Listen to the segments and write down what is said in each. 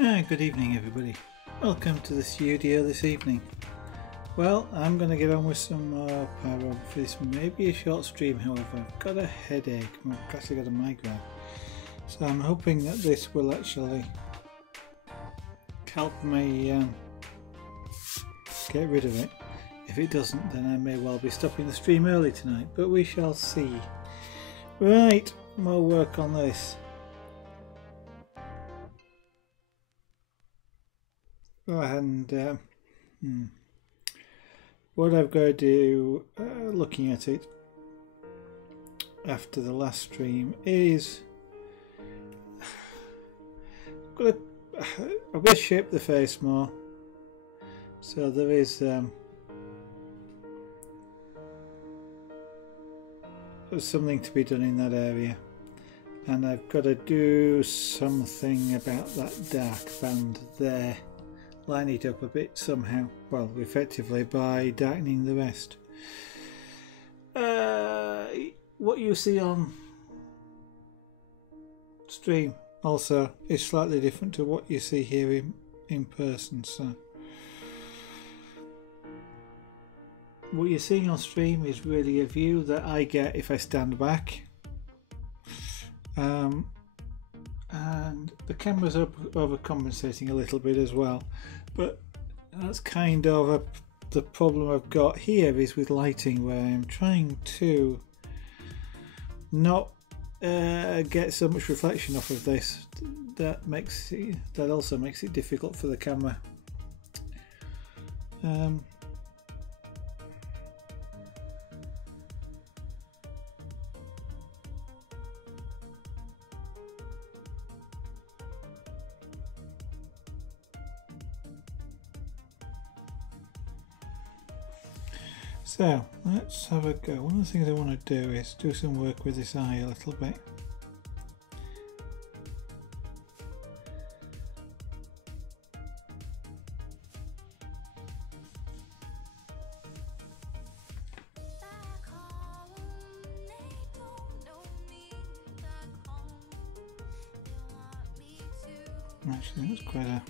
Good evening everybody. Welcome to the studio this evening. Well, I'm going to get on with some pyrography. This may be a short stream, however. I've got a headache. I've actually got a migraine. So I'm hoping that this will actually help me get rid of it. If it doesn't, then I may well be stopping the stream early tonight, but we shall see. Right, more work on this. And what I've got to do, looking at it after the last stream, is I'm going to shape the face more. So there is there's something to be done in that area, and I've got to do something about that dark band there. Line it up a bit somehow, well, effectively by darkening the rest. What you see on stream also is slightly different to what you see here in person, so what you're seeing on stream is really a view that I get if I stand back, and the camera's overcompensating a little bit as well, but that's kind of the problem I've got here is with lighting, where I'm trying to not get so much reflection off of this. That also makes it difficult for the camera. So let's have a go. One of the things I want to do is do some work with this eye a little bit. Actually, that's quite a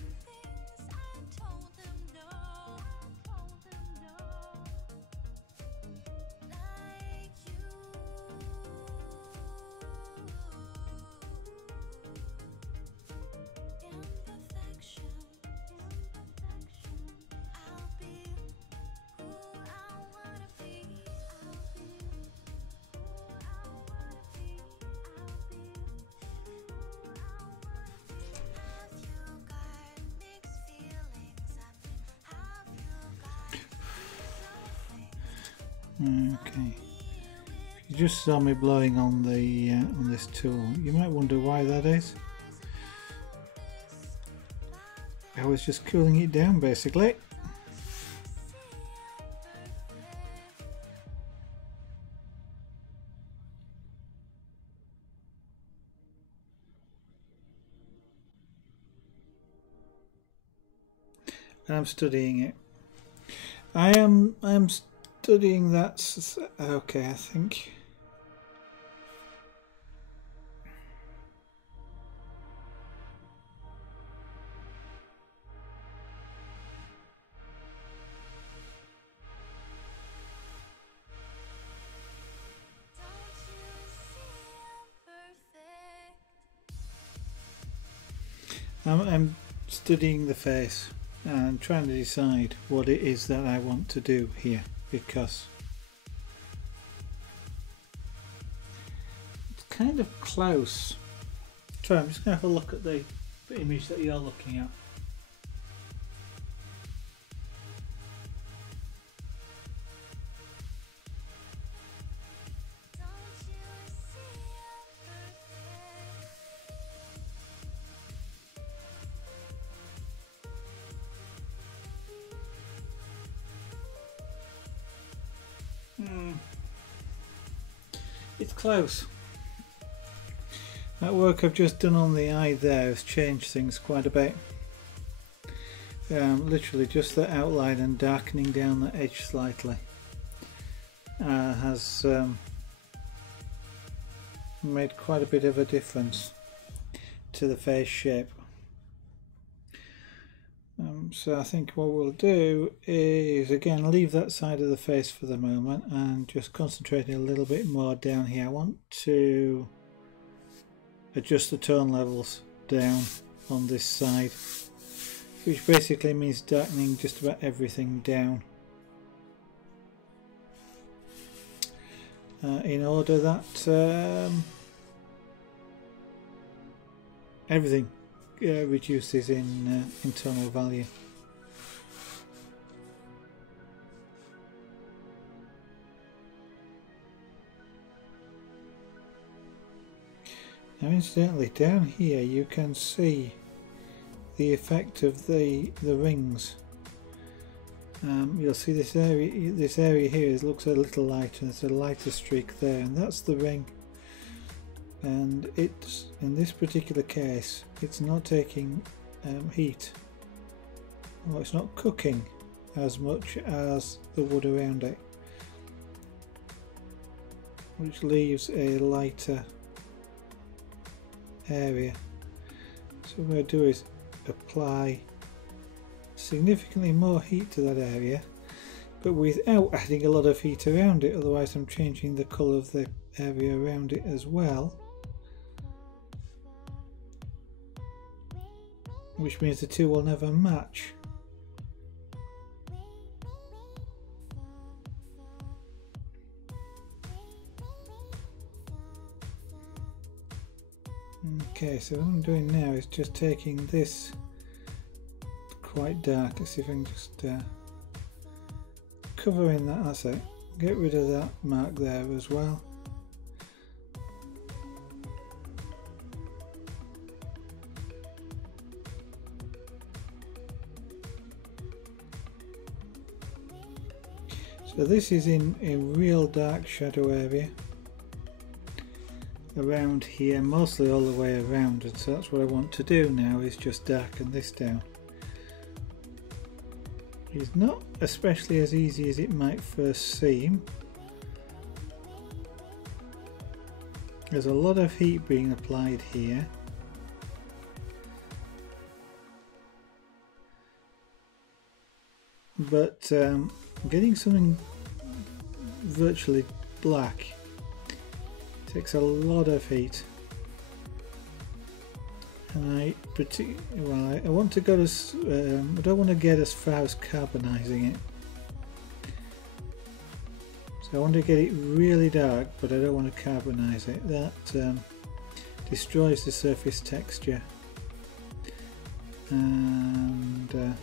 okay. If you just saw me blowing on the on this tool, you might wonder why that is. I was just cooling it down basically. And I'm studying it. I am studying that. Okay, I think I'm studying the face and trying to decide what it is that I want to do here, because it's kind of close. So I'm just going to have a look at the image that you're looking at. It's close. That work I've just done on the eye there has changed things quite a bit. Literally just the outline and darkening down the edge slightly has made quite a bit of a difference to the face shape. So I think what we'll do is again leave that side of the face for the moment and just concentrating a little bit more down here. I want to adjust the tone levels down on this side, which basically means darkening just about everything down in order that everything reduces in tonal value. Now incidentally, down here you can see the effect of the rings. You'll see this area here looks a little lighter. There's a lighter streak there, and that's the ring. And it's, in this particular case, it's not taking heat, or it's not cooking as much as the wood around it, which leaves a lighter area. So what I'm going to do is apply significantly more heat to that area, but without adding a lot of heat around it, otherwise I'm changing the colour of the area around it as well, which means the two will never match. Okay, so what I'm doing now is just taking this quite dark. Let's see if I can just cover in that, that's it. Get rid of that mark there as well. So this is in a real dark shadow area around here, mostly all the way around, and so that's what I want to do now, is just darken this down. It's not especially as easy as it might first seem. There's a lot of heat being applied here. But getting something virtually black takes a lot of heat, and I want to go as I don't want to get as far as carbonizing it. So I want to get it really dark, but I don't want to carbonize it. That destroys the surface texture, and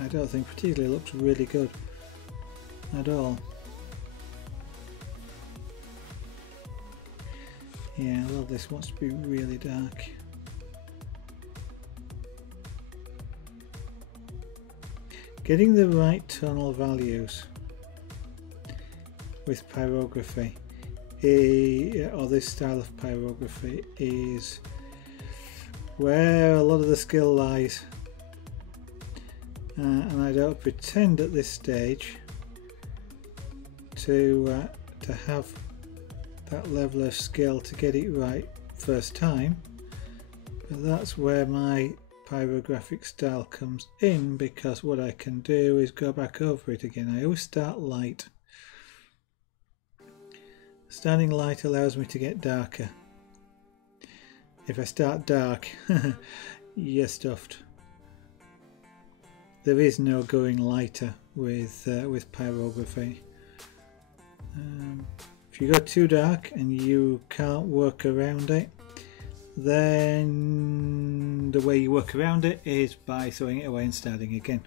I don't think particularly looks really good at all. Yeah, a lot of this wants to be really dark. Getting the right tonal values with pyrography, or this style of pyrography, is where a lot of the skill lies. And I don't pretend at this stage to have that level of skill to get it right first time, but that's where my pyrographic style comes in, because what I can do is go back over it again. I always start light. Starting light allows me to get darker. If I start dark, you're stuffed. There is no going lighter with pyrography. If you go too dark and you can't work around it, then the way you work around it is by throwing it away and starting again.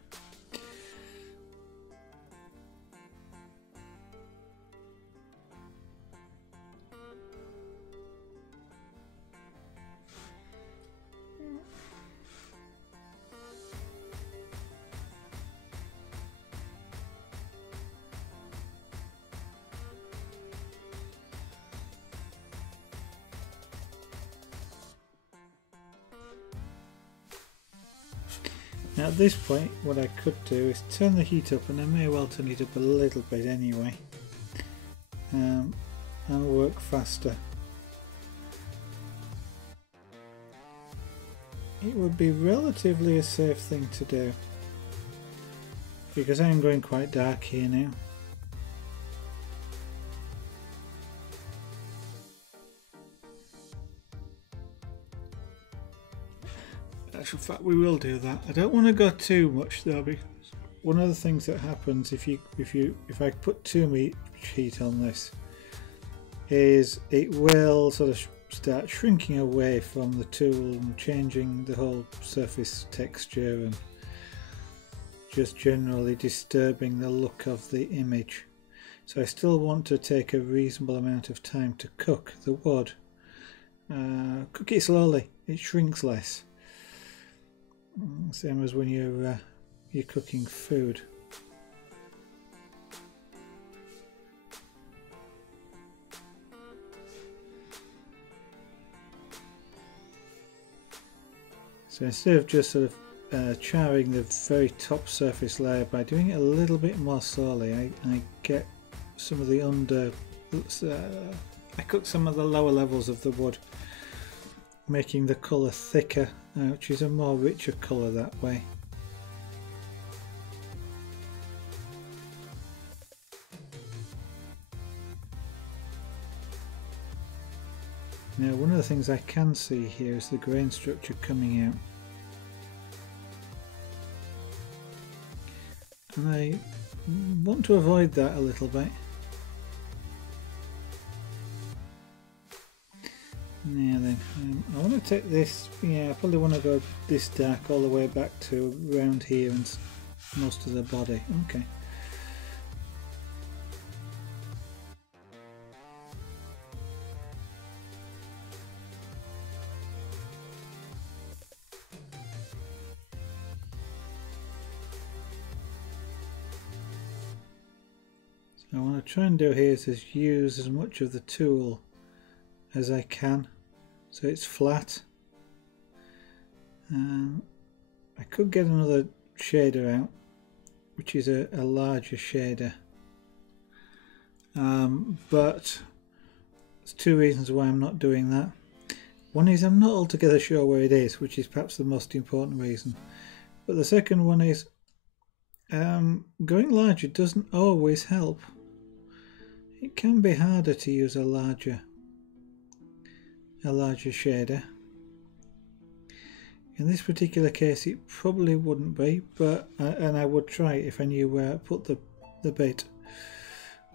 Now at this point what I could do is turn the heat up, and I may well turn it up a little bit anyway, and work faster. It would be relatively a safe thing to do. because I am going quite dark here now. In fact, we will do that. I don't want to go too much though, because one of the things that happens if I put too much heat on this is it will sort of start shrinking away from the tool and changing the whole surface texture and just generally disturbing the look of the image. So I still want to take a reasonable amount of time to cook the wood. Cook it slowly, it shrinks less. Same as when you're cooking food. So instead of just sort of charring the very top surface layer, by doing it a little bit more slowly, I get some of the I cook some of the lower levels of the wood, making the colour thicker, which is a more richer colour that way. Now, one of the things I can see here is the grain structure coming out, and I want to avoid that a little bit. Now then, I want to take this, I probably want to go this dark all the way back to around here and most of the body. Okay. So what I want to try and do here is use as much of the tool as I can, so it's flat. I could get another shader out, which is a larger shader, but there's two reasons why I'm not doing that. One is I'm not altogether sure where it is, which is perhaps the most important reason, but the second one is going larger doesn't always help. It can be harder to use a larger shader. In this particular case it probably wouldn't be, but and I would try it if I knew where I put the bit.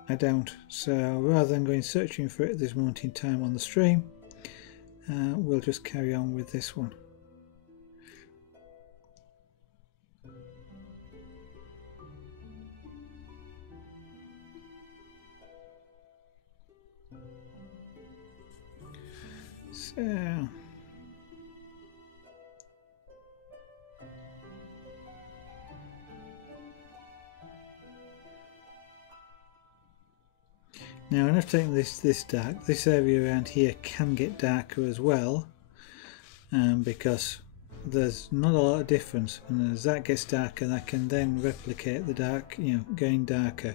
I don't, so rather than going searching for it at this moment in time on the stream, we'll just carry on with this one. So now, when I've taken this dark, this area around here can get darker as well, because there's not a lot of difference, and as that gets darker, I can then replicate the dark, going darker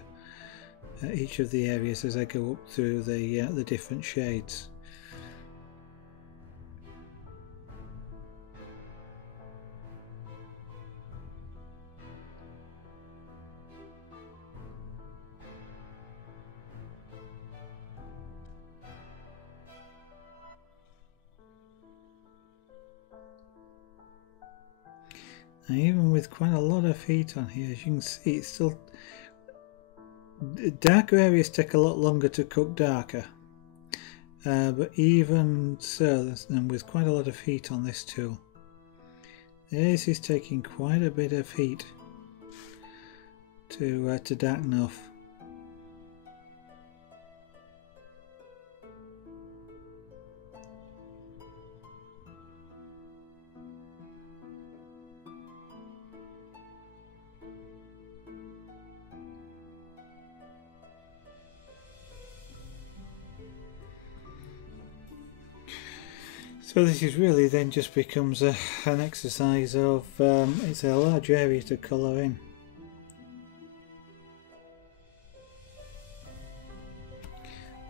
at each of the areas as I go up through the different shades. And even with quite a lot of heat on here, as you can see, it's still, darker areas take a lot longer to cook darker, but even so, and with quite a lot of heat on this tool, this is taking quite a bit of heat to darken off. So this is really then just becomes an exercise of, it's a large area to colour in.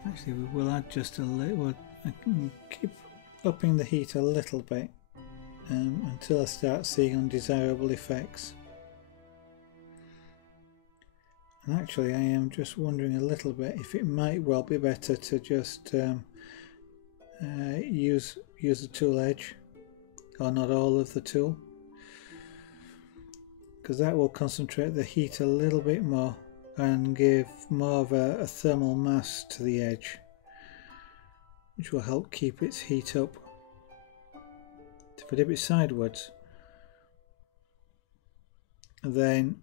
Actually, we will add just a little, I can keep upping the heat a little bit until I start seeing undesirable effects. And actually I am just wondering a little bit if it might well be better to just use the tool edge, or not all of the tool, because that will concentrate the heat a little bit more and give more of a thermal mass to the edge, which will help keep its heat up. If I dip it sideways, then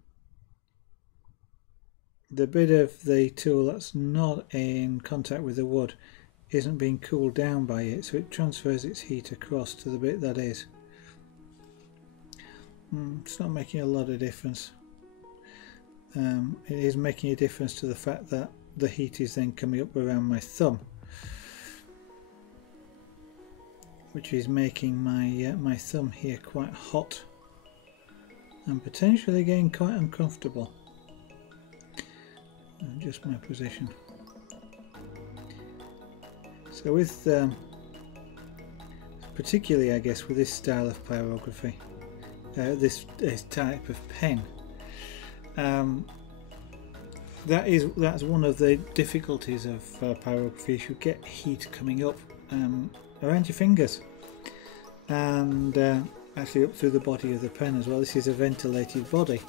the bit of the tool that's not in contact with the wood isn't being cooled down by it, so it transfers its heat across to the bit that is. It's not making a lot of difference. It is making a difference to the fact that the heat is then coming up around my thumb, which is making my thumb here quite hot and potentially getting quite uncomfortable. Just my position. So with particularly I guess with this style of pyrography, this type of pen, that's one of the difficulties of pyrography. You get heat coming up around your fingers and actually up through the body of the pen as well. This is a ventilated body,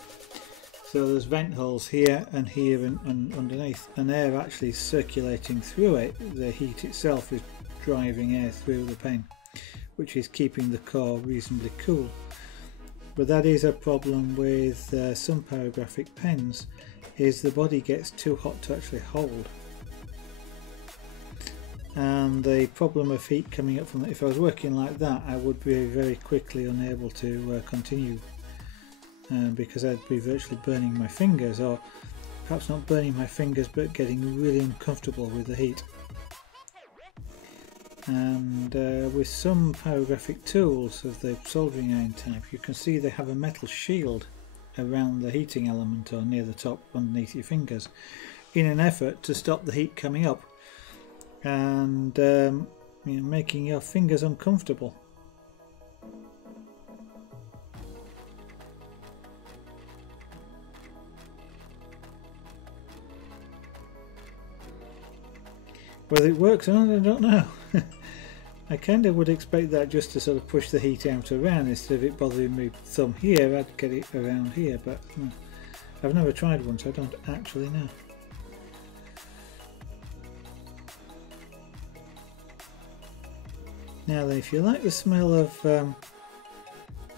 so there's vent holes here and here and underneath, and air actually circulating through it. The heat itself is driving air through the pen, which is keeping the core reasonably cool. But that is a problem with some pyrographic pens, is the body gets too hot to actually hold. And the problem of heat coming up from it, if I was working like that, I would be very quickly unable to continue, because I'd be virtually burning my fingers, or perhaps not burning my fingers but getting really uncomfortable with the heat. And with some pyrographic tools of the soldering iron type, you can see they have a metal shield around the heating element or near the top underneath your fingers, in an effort to stop the heat coming up and making your fingers uncomfortable. Whether it works or not, I don't know. I kind of would expect that just to sort of push the heat out around, instead of it bothering my thumb here, I'd get it around here, but I've never tried one, so I don't actually know. Now then, if you like the smell of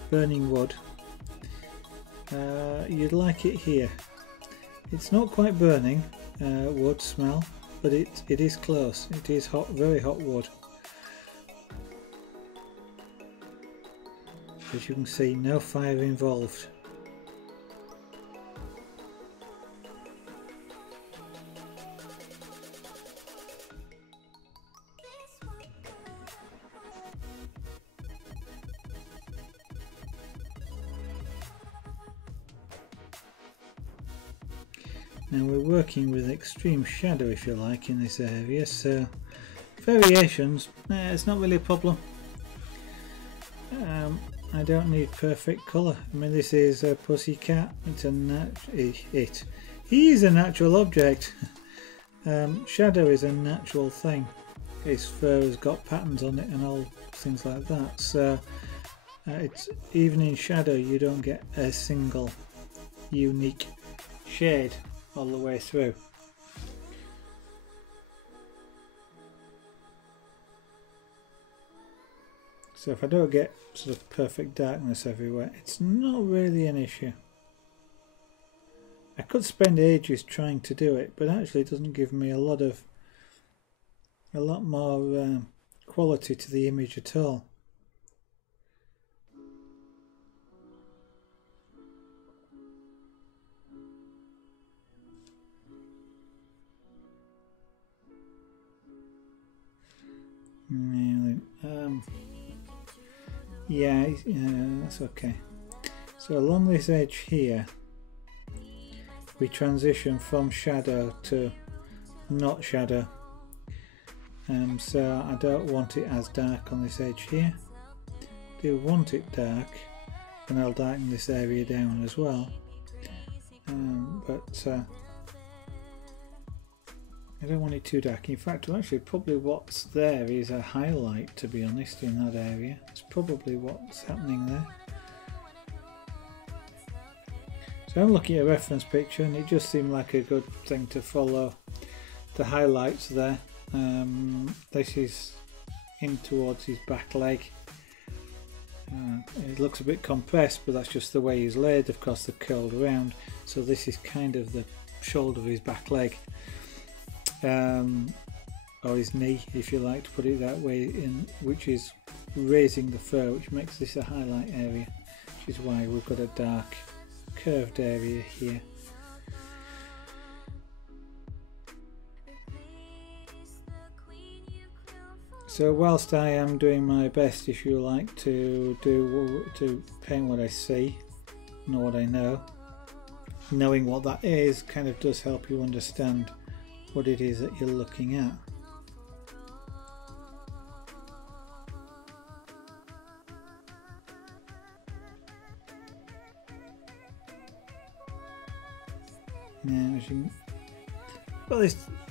burning wood, you'd like it here. It's not quite burning wood smell, but it is close. It is hot, very hot wood. As you can see, no fire involved. Now we're working with extreme shadow, if you like, in this area, so variations, it's not really a problem. I don't need perfect colour. I mean, this is a pussycat. It's a he is a natural object. Shadow is a natural thing. His fur has got patterns on it and all things like that. So it's even in shadow you don't get a single unique shade all the way through. So if I don't get sort of perfect darkness everywhere, it's not really an issue. I could spend ages trying to do it, but actually it doesn't give me a lot more quality to the image at all. Yeah, that's okay. So along this edge here we transition from shadow to not shadow, so I don't want it as dark on this edge here. I do want it dark, and I'll darken this area down as well, but I don't want it too dark. In fact, actually, probably what's there is a highlight, to be honest, in that area. It's probably what's happening there. So I'm looking at a reference picture, and it just seemed like a good thing to follow the highlights there. This is in towards his back leg. It looks a bit compressed, but that's just the way he's laid. Of course, they're curled around, so this is kind of the shoulder of his back leg, or his knee, if you like to put it that way, which is raising the fur, which makes this a highlight area, which is why we've got a dark curved area here. So whilst I am doing my best, if you like, to paint what I see, not what I know, knowing what that is kind of does help you understand what it is that you're looking at. Now,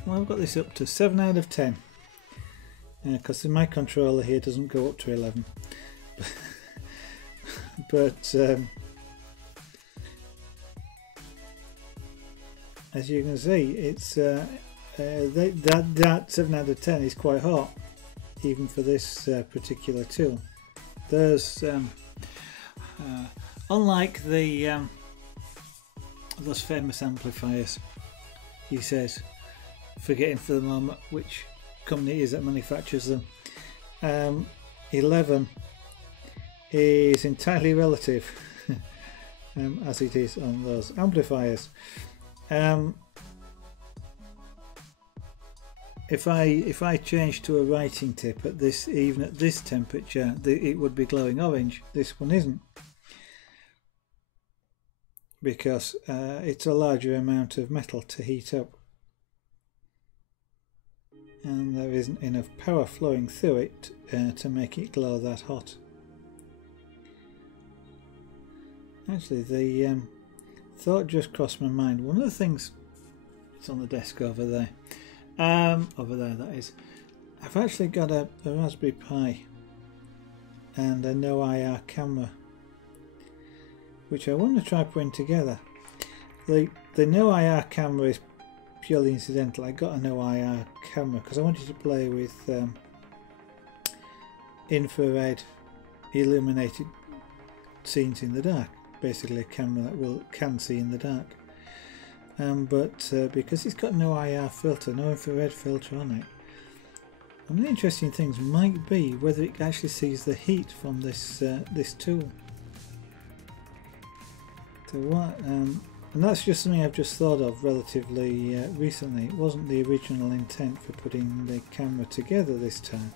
I've got this up to 7 out of 10. Because my controller here doesn't go up to 11. But as you can see, it's that 7 out of 10 is quite hot, even for this particular tool. There's unlike the those famous amplifiers, he says, forgetting for the moment which company it is that manufactures them, 11 is entirely relative, as it is on those amplifiers. If I change to a writing tip at this, even at this temperature, it would be glowing orange. This one isn't, because it's a larger amount of metal to heat up, and there isn't enough power flowing through it to make it glow that hot. Actually, the thought just crossed my mind. One of the things, it's on the desk over there, that is, I've actually got a Raspberry Pi and a no IR camera, which I want to try putting together. The no IR camera is purely incidental. I got a no IR camera because I wanted to play with infrared illuminated scenes in the dark, basically a camera that can see in the dark. But because it's got no IR filter, no infrared filter on it, one of the interesting things might be whether it actually sees the heat from this this tool. So what? And that's just something I've just thought of relatively recently. It wasn't the original intent for putting the camera together this time.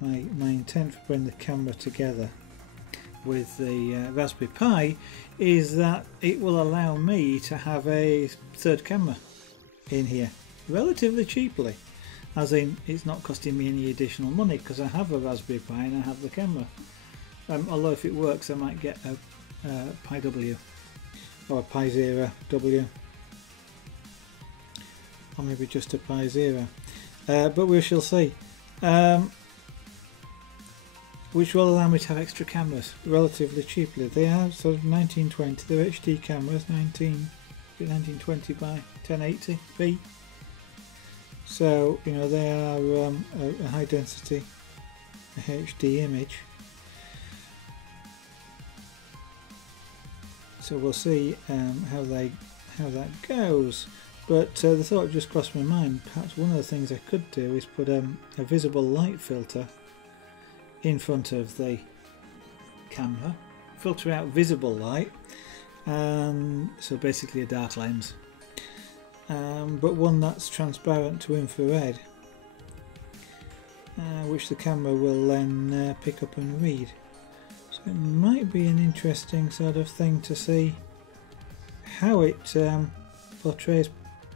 My intent for putting the camera together with the Raspberry Pi is that it will allow me to have a third camera in here relatively cheaply, as in it's not costing me any additional money because I have a Raspberry Pi and I have the camera. Although if it works I might get a Pi W or a Pi Zero W, or maybe just a Pi Zero, but we shall see. Which will allow me to have extra cameras relatively cheaply. They are sort of 1920, they're HD cameras, 1920 by 1080p. So, you know, they are a high density HD image. So we'll see how that goes. But the thought just crossed my mind, perhaps one of the things I could do is put a visible light filter in front of the camera, filter out visible light, so basically a dark lens, but one that's transparent to infrared, which the camera will then pick up and read. So it might be an interesting sort of thing to see how it portrays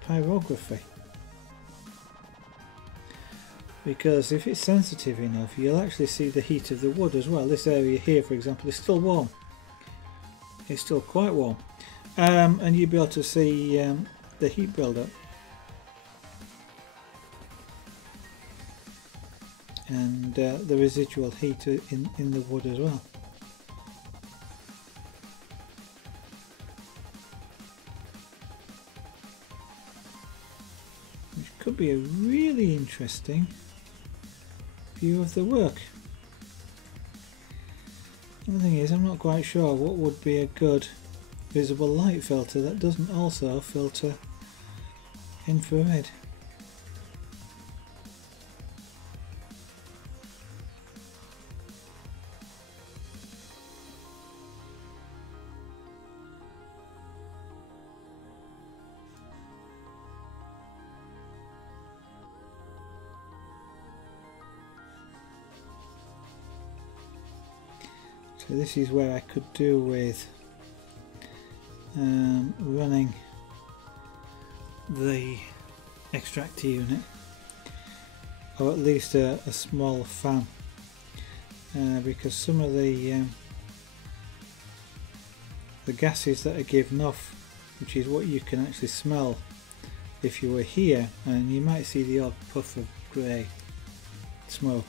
pyrography. Because if it's sensitive enough, you'll actually see the heat of the wood as well. This area here, for example, is still warm. It's still quite warm. And you'll be able to see the heat build-up. and the residual heat in the wood as well. Which could be a really interesting view of the work. The thing is, I'm not quite sure what would be a good visible light filter that doesn't also filter infrared. So this is where I could do with running the extractor unit, or at least a small fan, because some of the gases that are given off, which is what you can actually smell if you were here, and you might see the odd puff of grey smoke.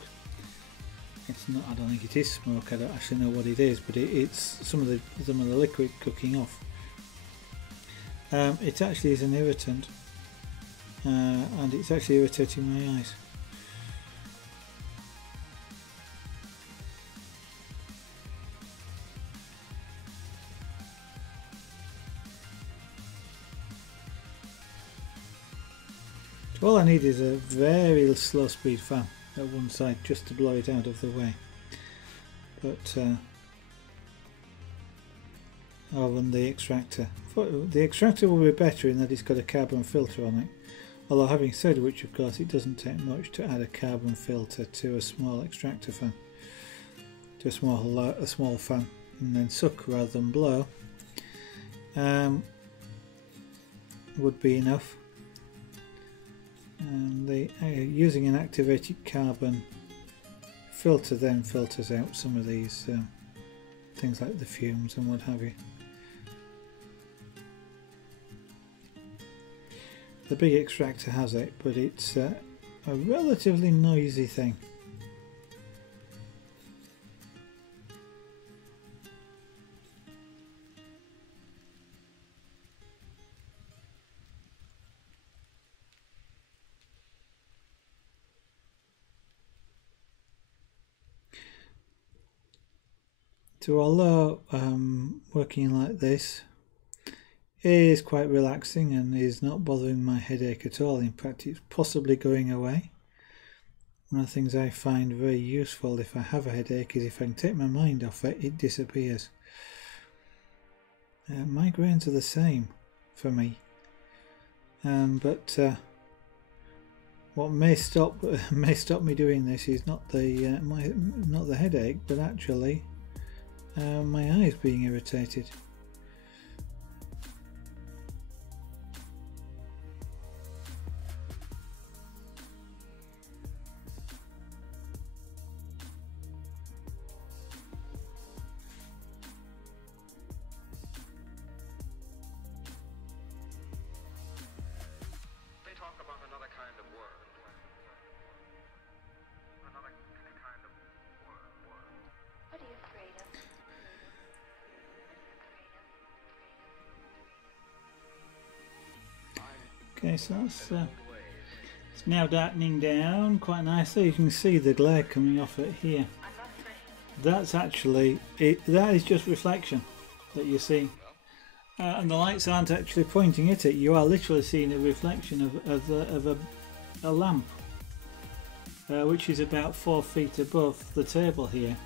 It's not, I don't think it is smoke, I don't actually know what it is, but it's some of the liquid cooking off. It actually is an irritant, and it's actually irritating my eyes. So all I need is a very slow speed fan at one side just to blow it out of the way, but other than the extractor. The extractor will be better in that it's got a carbon filter on it, although having said which, of course, it doesn't take much to add a carbon filter to a small extractor fan, to a small fan, and then suck rather than blow would be enough. And using an activated carbon filter then filters out some of these things like the fumes and what have you. The big extractor has it, but it's a relatively noisy thing. So although working like this is quite relaxing and is not bothering my headache at all, in fact it's possibly going away. One of the things I find very useful if I have a headache is if I can take my mind off it, it disappears. Migraines are the same for me, but what may stop me doing this is not the headache, but actually my eyes being irritated. They talk about another kind of world. Another kind of world. What are you afraid of? Okay, so it's now darkening down quite nicely. You can see the glare coming off it here. That's actually it. That is just reflection that you're seeing, and the lights aren't actually pointing at it. You are literally seeing a reflection of a lamp, which is about 4 feet above the table here,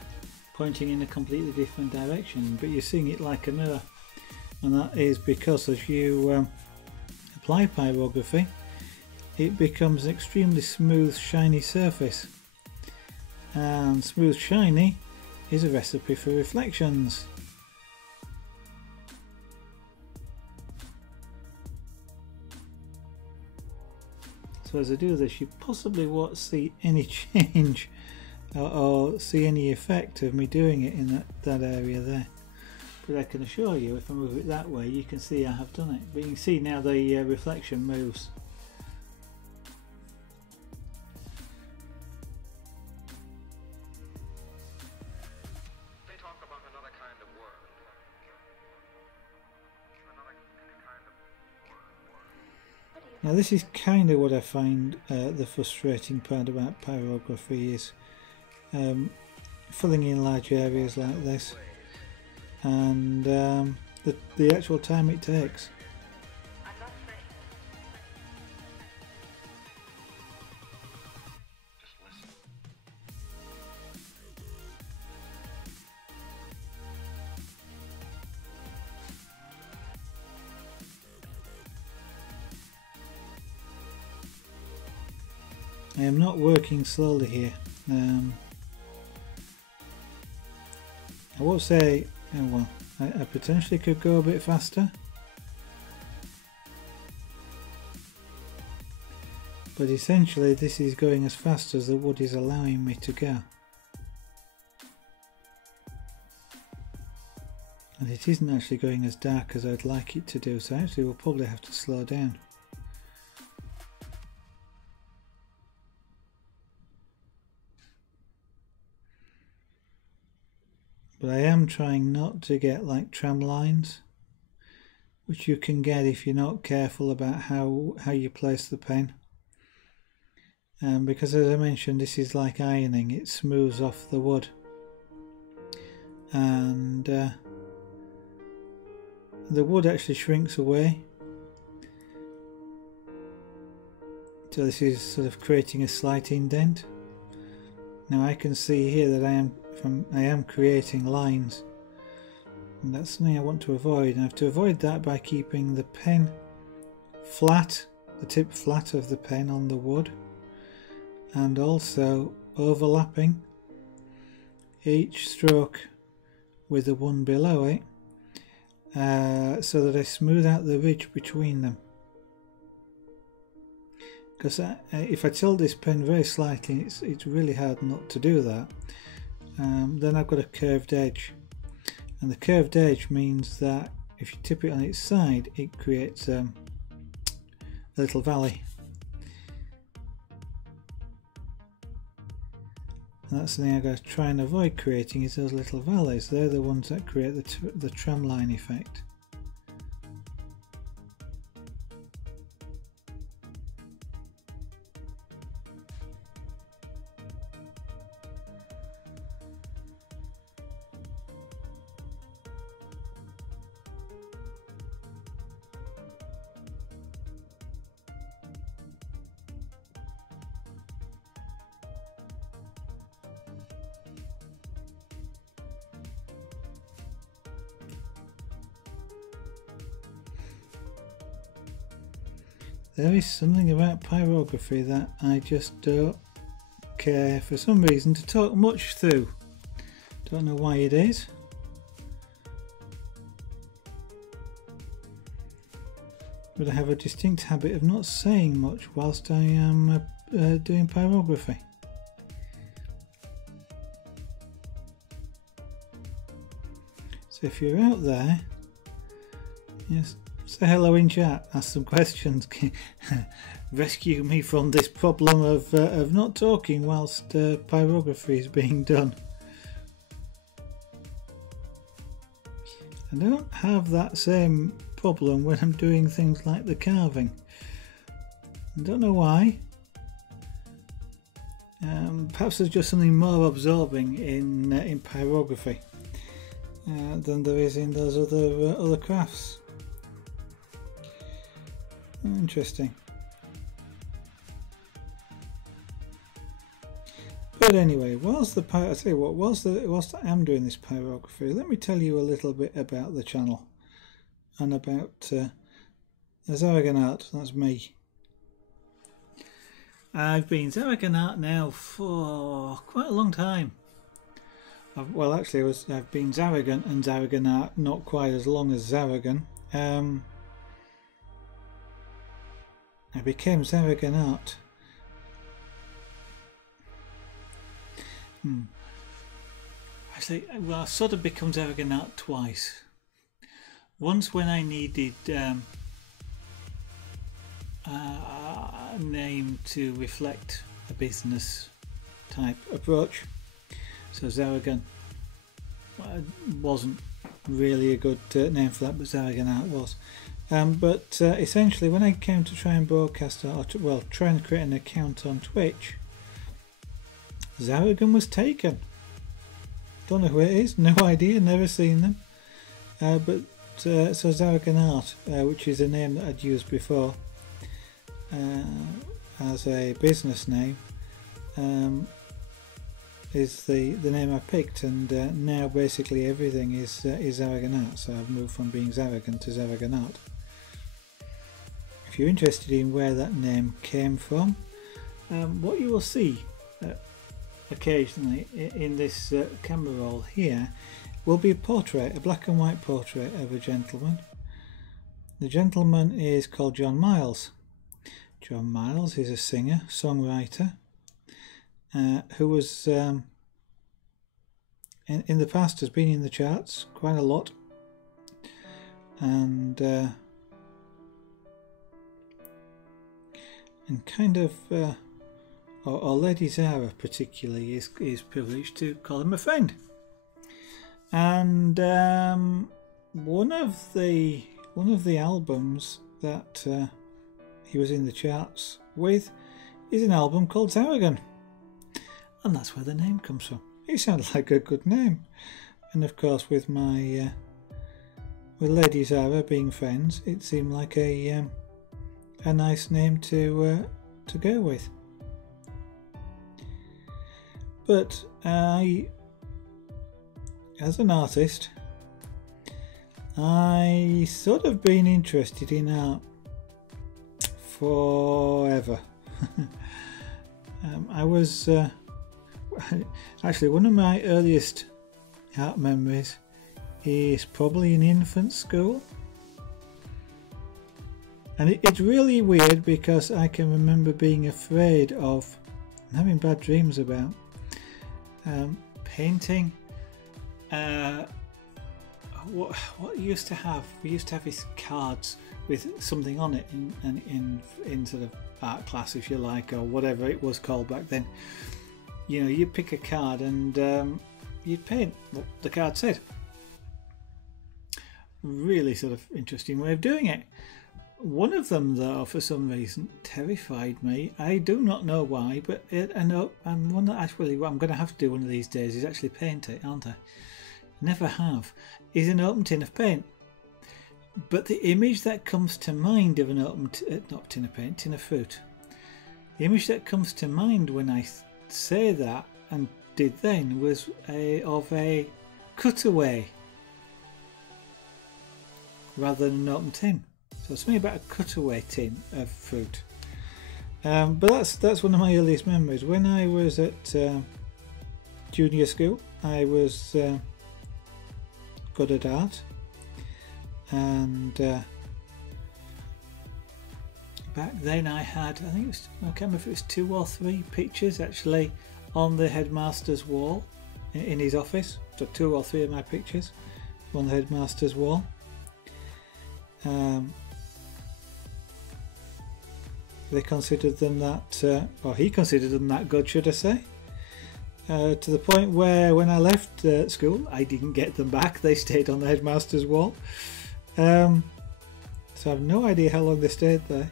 pointing in a completely different direction. But you're seeing it like a mirror, and that is because as you apply pyrography, it becomes an extremely smooth, shiny surface, and smooth, shiny is a recipe for reflections. So as I do this, you possibly won't see any change or see any effect of me doing it in that area there. But I can assure you, if I move it that way, you can see I have done it. But you can see now the reflection moves. Now this is kind of what I find the frustrating part about pyrography is filling in large areas like this, and the actual time it takes. I'm not afraid. Just listen. I am not working slowly here. I will say, oh well, I potentially could go a bit faster, but essentially this is going as fast as the wood is allowing me to go, and it isn't actually going as dark as I'd like it to do, so actually we'll probably have to slow down. But I am trying not to get like tram lines, which you can get if you're not careful about how you place the pen. Because as I mentioned, this is like ironing, it smooths off the wood. And the wood actually shrinks away. So this is sort of creating a slight indent. Now I can see here that I am creating lines, and that's something I want to avoid, and I have to avoid that by keeping the pen flat, the tip flat of the pen on the wood, and also overlapping each stroke with the one below it, so that I smooth out the ridge between them. Because if I tilt this pen very slightly, it's really hard not to do that. Then I've got a curved edge, and the curved edge means that if you tip it on its side, it creates a little valley. And that's something I've got to try and avoid creating, is those little valleys. They're the ones that create the tramline effect. There is something about pyrography that I just don't care for some reason to talk much through. Don't know why it is. But I have a distinct habit of not saying much whilst I am doing pyrography. So if you're out there, yes, say hello in chat, ask some questions, rescue me from this problem of not talking whilst pyrography is being done. I don't have that same problem when I'm doing things like the carving. I don't know why. Perhaps there's just something more absorbing in pyrography than there is in those other crafts. Interesting. But anyway, whilst I tell you what, whilst I am doing this pyrography, let me tell you a little bit about the channel and about Zarragan Art. That's me. I've been Zarragan Art now for quite a long time. Well, actually, I've been Zarragan and Zarragan Art not quite as long as Zarragan. I became Zarragan Art. Actually, well, I sort of become Zarragan Art twice. Once when I needed a name to reflect a business type approach. So Zarragan wasn't really a good name for that, but Zarragan Art was. But essentially, when I came to try and broadcast, or try and create an account on Twitch, Zaragan was taken. Don't know who it is, no idea, never seen them. So Zaragan Art, which is a name that I'd used before as a business name, is the name I picked, and now basically everything is Zaragan Art. So I've moved from being Zaragan to Zaragan Art. If you're interested in where that name came from, what you will see occasionally in this camera roll here will be a portrait, a black and white portrait of a gentleman. The gentleman is called John Miles. John Miles is a singer, songwriter, who was in the past has been in the charts quite a lot, and kind of or Lady Zara particularly is privileged to call him a friend. And one of the albums that he was in the charts with is an album called Zaragan, and that's where the name comes from. It sounded like a good name, and of course with my with Lady Zara being friends, it seemed like a nice name to go with. But as an artist, I sort of been interested in art forever. I was actually, one of my earliest art memories is probably in infant school, and it's really weird because I can remember being afraid of and having bad dreams about painting. What we used to have these cards with something on it in sort of art class, if you like, or whatever it was called back then. You know, you'd pick a card and you'd paint what the card said. Really sort of interesting way of doing it. One of them, though, for some reason terrified me. I do not know why, but I know I'm one that actually what I'm going to have to do one of these days is actually paint it, aren't I? Never have. Is an open tin of paint. But the image that comes to mind of an open not tin of paint, tin of fruit. The image that comes to mind when I say that and did then was of a cutaway rather than an open tin. So it's something about a cutaway tin of fruit. But that's one of my earliest memories. When I was at junior school, I was good at art, and back then I had, I can't remember if it was 2 or 3 pictures actually on the headmaster's wall in his office. So 2 or 3 of my pictures on the headmaster's wall. They considered them that, or he considered them that good, should I say, to the point where when I left school I didn't get them back. They stayed on the headmaster's wall, so I have no idea how long they stayed there.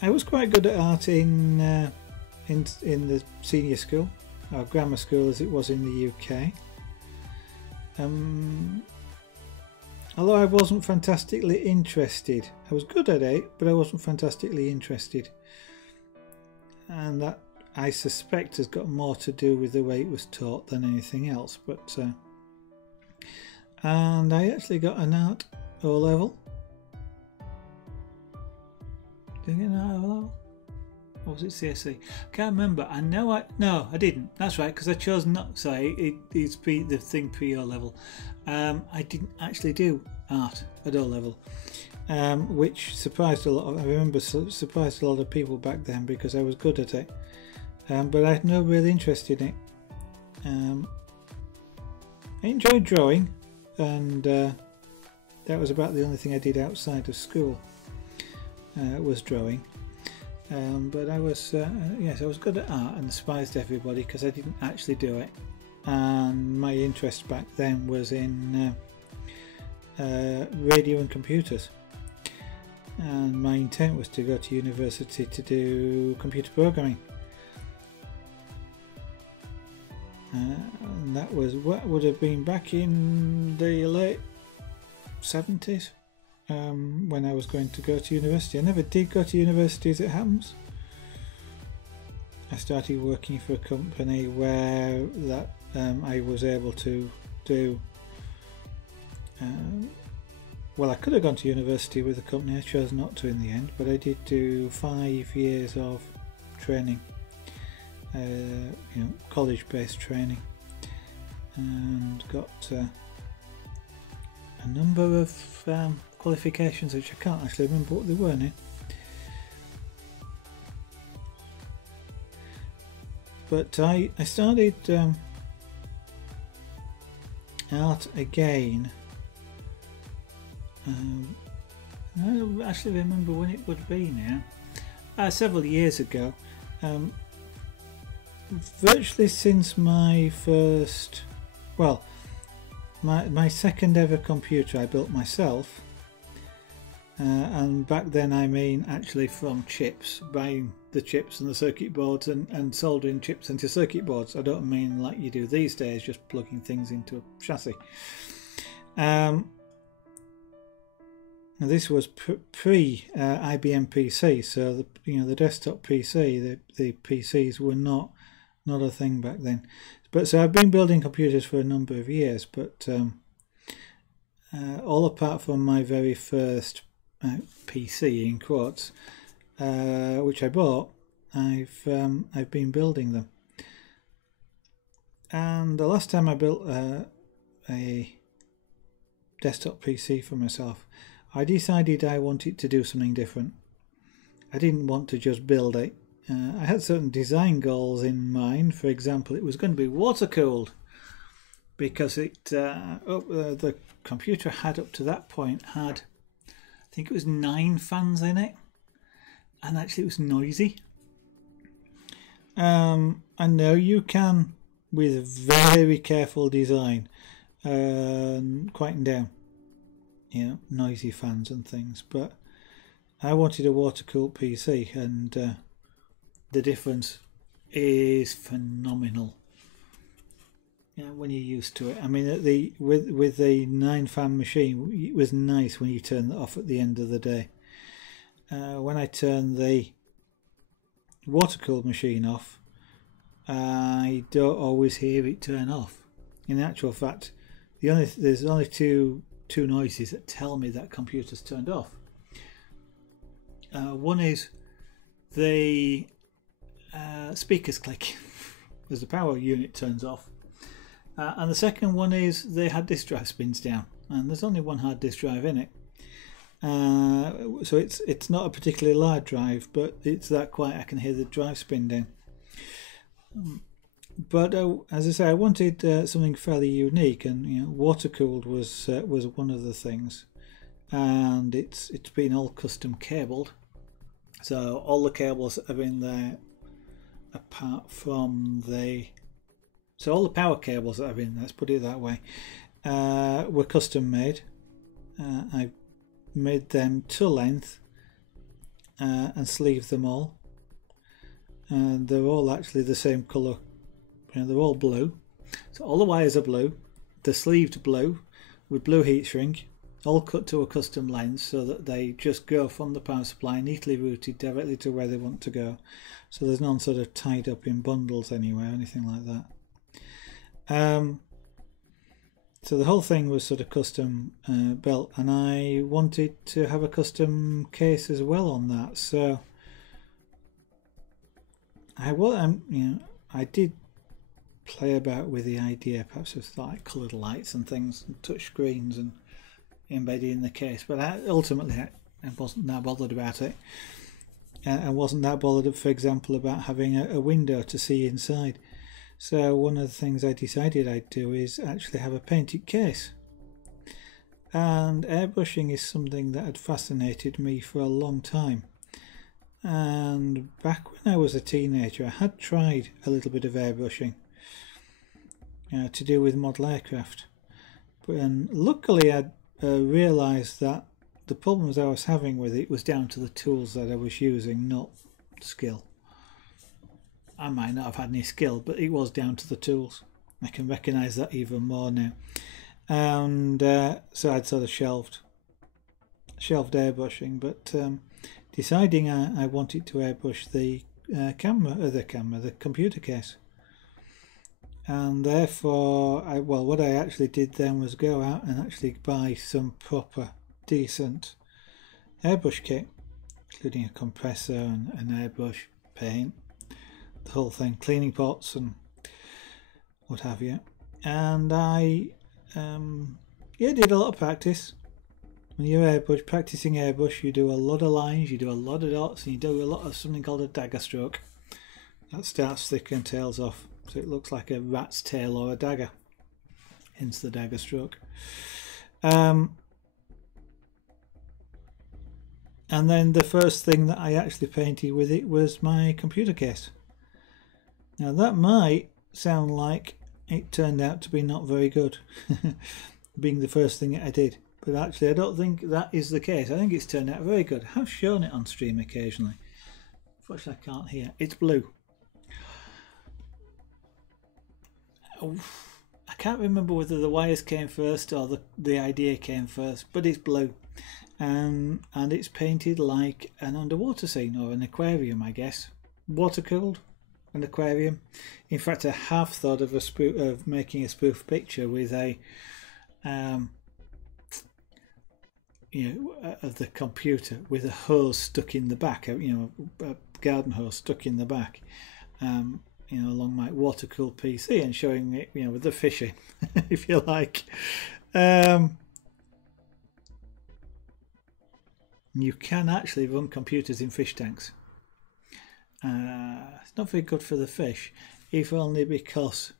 I was quite good at art in the senior school, or grammar school as it was in the UK. Although I wasn't fantastically interested. I was good at it, but I wasn't fantastically interested. And that, I suspect, has got more to do with the way it was taught than anything else. But and I actually got an art O-level. Did I get an art O-level? Or was it CSE? Can't remember. No, I didn't. That's right, because I chose not. Sorry, it's the thing pre-O-level. I didn't actually do art at O-level, which surprised a lot. I remember surprised a lot of people back then because I was good at it, but I had no real interest in it. I enjoyed drawing, and that was about the only thing I did outside of school. Was drawing. But I was yes, I was good at art and despised everybody because I didn't actually do it. And my interest back then was in radio and computers, and my intent was to go to university to do computer programming. And that was what would have been back in the late 70s, when I was going to go to university. I never did go to university, as it happens. I started working for a company where that I was able to do. Well, I could have gone to university with the company. I chose not to in the end, but I did do 5 years of training, college-based training, and got a number of qualifications which I can't actually remember what they were now. But I started art again. I don't actually remember when it would be now. Several years ago. Virtually since my first, well, my second ever computer I built myself. And back then I mean actually from chips, buying the chips and the circuit boards and soldering chips into circuit boards. I don't mean like you do these days, just plugging things into a chassis. This was pre IBM PC, so the desktop PC, the PCs were not a thing back then. But so I've been building computers for a number of years, but all apart from my very first PC in quotes, which I bought, I've been building them. And the last time I built a desktop PC for myself, I decided I wanted to do something different. I didn't want to just build it. I had certain design goals in mind. For example, it was going to be water cooled, because the computer had up to that point had, I think it was 9 fans in it, and actually it was noisy. I know you can, with very careful design, quieten down, noisy fans and things, but I wanted a water-cooled PC, and the difference is phenomenal. When you're used to it. I mean, with the 9-fan machine, it was nice when you turn that off at the end of the day. When I turn the water-cooled machine off, I don't always hear it turn off. In actual fact, there's only two noises that tell me that computer's turned off. One is the speakers click as the power unit turns off, and the second one is the hard disk drive spins down, and there's only one hard disk drive in it, so it's not a particularly large drive, but it's that quiet I can hear the drive spin down. But as I say, I wanted something fairly unique, and water cooled was one of the things, and it's been all custom cabled, so all the cables that are in there, apart from all the power cables that are in there, let's put it that way, were custom made. I made them to length and sleeved them all, and they're all actually the same colour. They're all blue, so all the wires are blue, they're sleeved blue with blue heat shrink, all cut to a custom length so that they just go from the power supply, neatly routed directly to where they want to go, so there's none sort of tied up in bundles anywhere, anything like that. So the whole thing was sort of custom built, and I wanted to have a custom case as well on that, so I did play about with the idea perhaps of like coloured lights and things and touch screens and embedded in the case, but ultimately I wasn't that bothered about it. I wasn't that bothered, for example, about having a window to see inside. So one of the things I decided I'd do is actually have a painted case. And airbrushing is something that had fascinated me for a long time. And back when I was a teenager, I had tried a little bit of airbrushing to do with model aircraft. But luckily I'd realised that the problems I was having with it was down to the tools that I was using, not skill. I might not have had any skill, but it was down to the tools. I can recognise that even more now. And so I'd sort of shelved airbrushing, but deciding I wanted to airbrush the the computer case. And therefore, what I actually did then was go out and actually buy some proper, decent airbrush kit, including a compressor and an airbrush, paint, the whole thing, cleaning pots and what have you. And I did a lot of practice. When you're practicing airbrush, you do a lot of lines, you do a lot of dots, and you do a lot of something called a dagger stroke. That starts thick and tails off, so it looks like a rat's tail or a dagger, hence the dagger stroke. And then the first thing that I actually painted with it was my computer case. Now that might sound like it turned out to be not very good, being the first thing I did. But actually I don't think that is the case. I think it's turned out very good. I have shown it on stream occasionally. Unfortunately I can't hear. It's blue. Oh, I can't remember whether the wires came first or the idea came first, but it's blue. And it's painted like an underwater scene or an aquarium, I guess. Water cooled, an aquarium. In fact, I have thought of making a spoof picture with a of the computer with a hose stuck in the back, a garden hose stuck in the back, along my water cooled PC, and showing it, with the fishing, if you like. You can actually run computers in fish tanks. It's not very good for the fish, if only because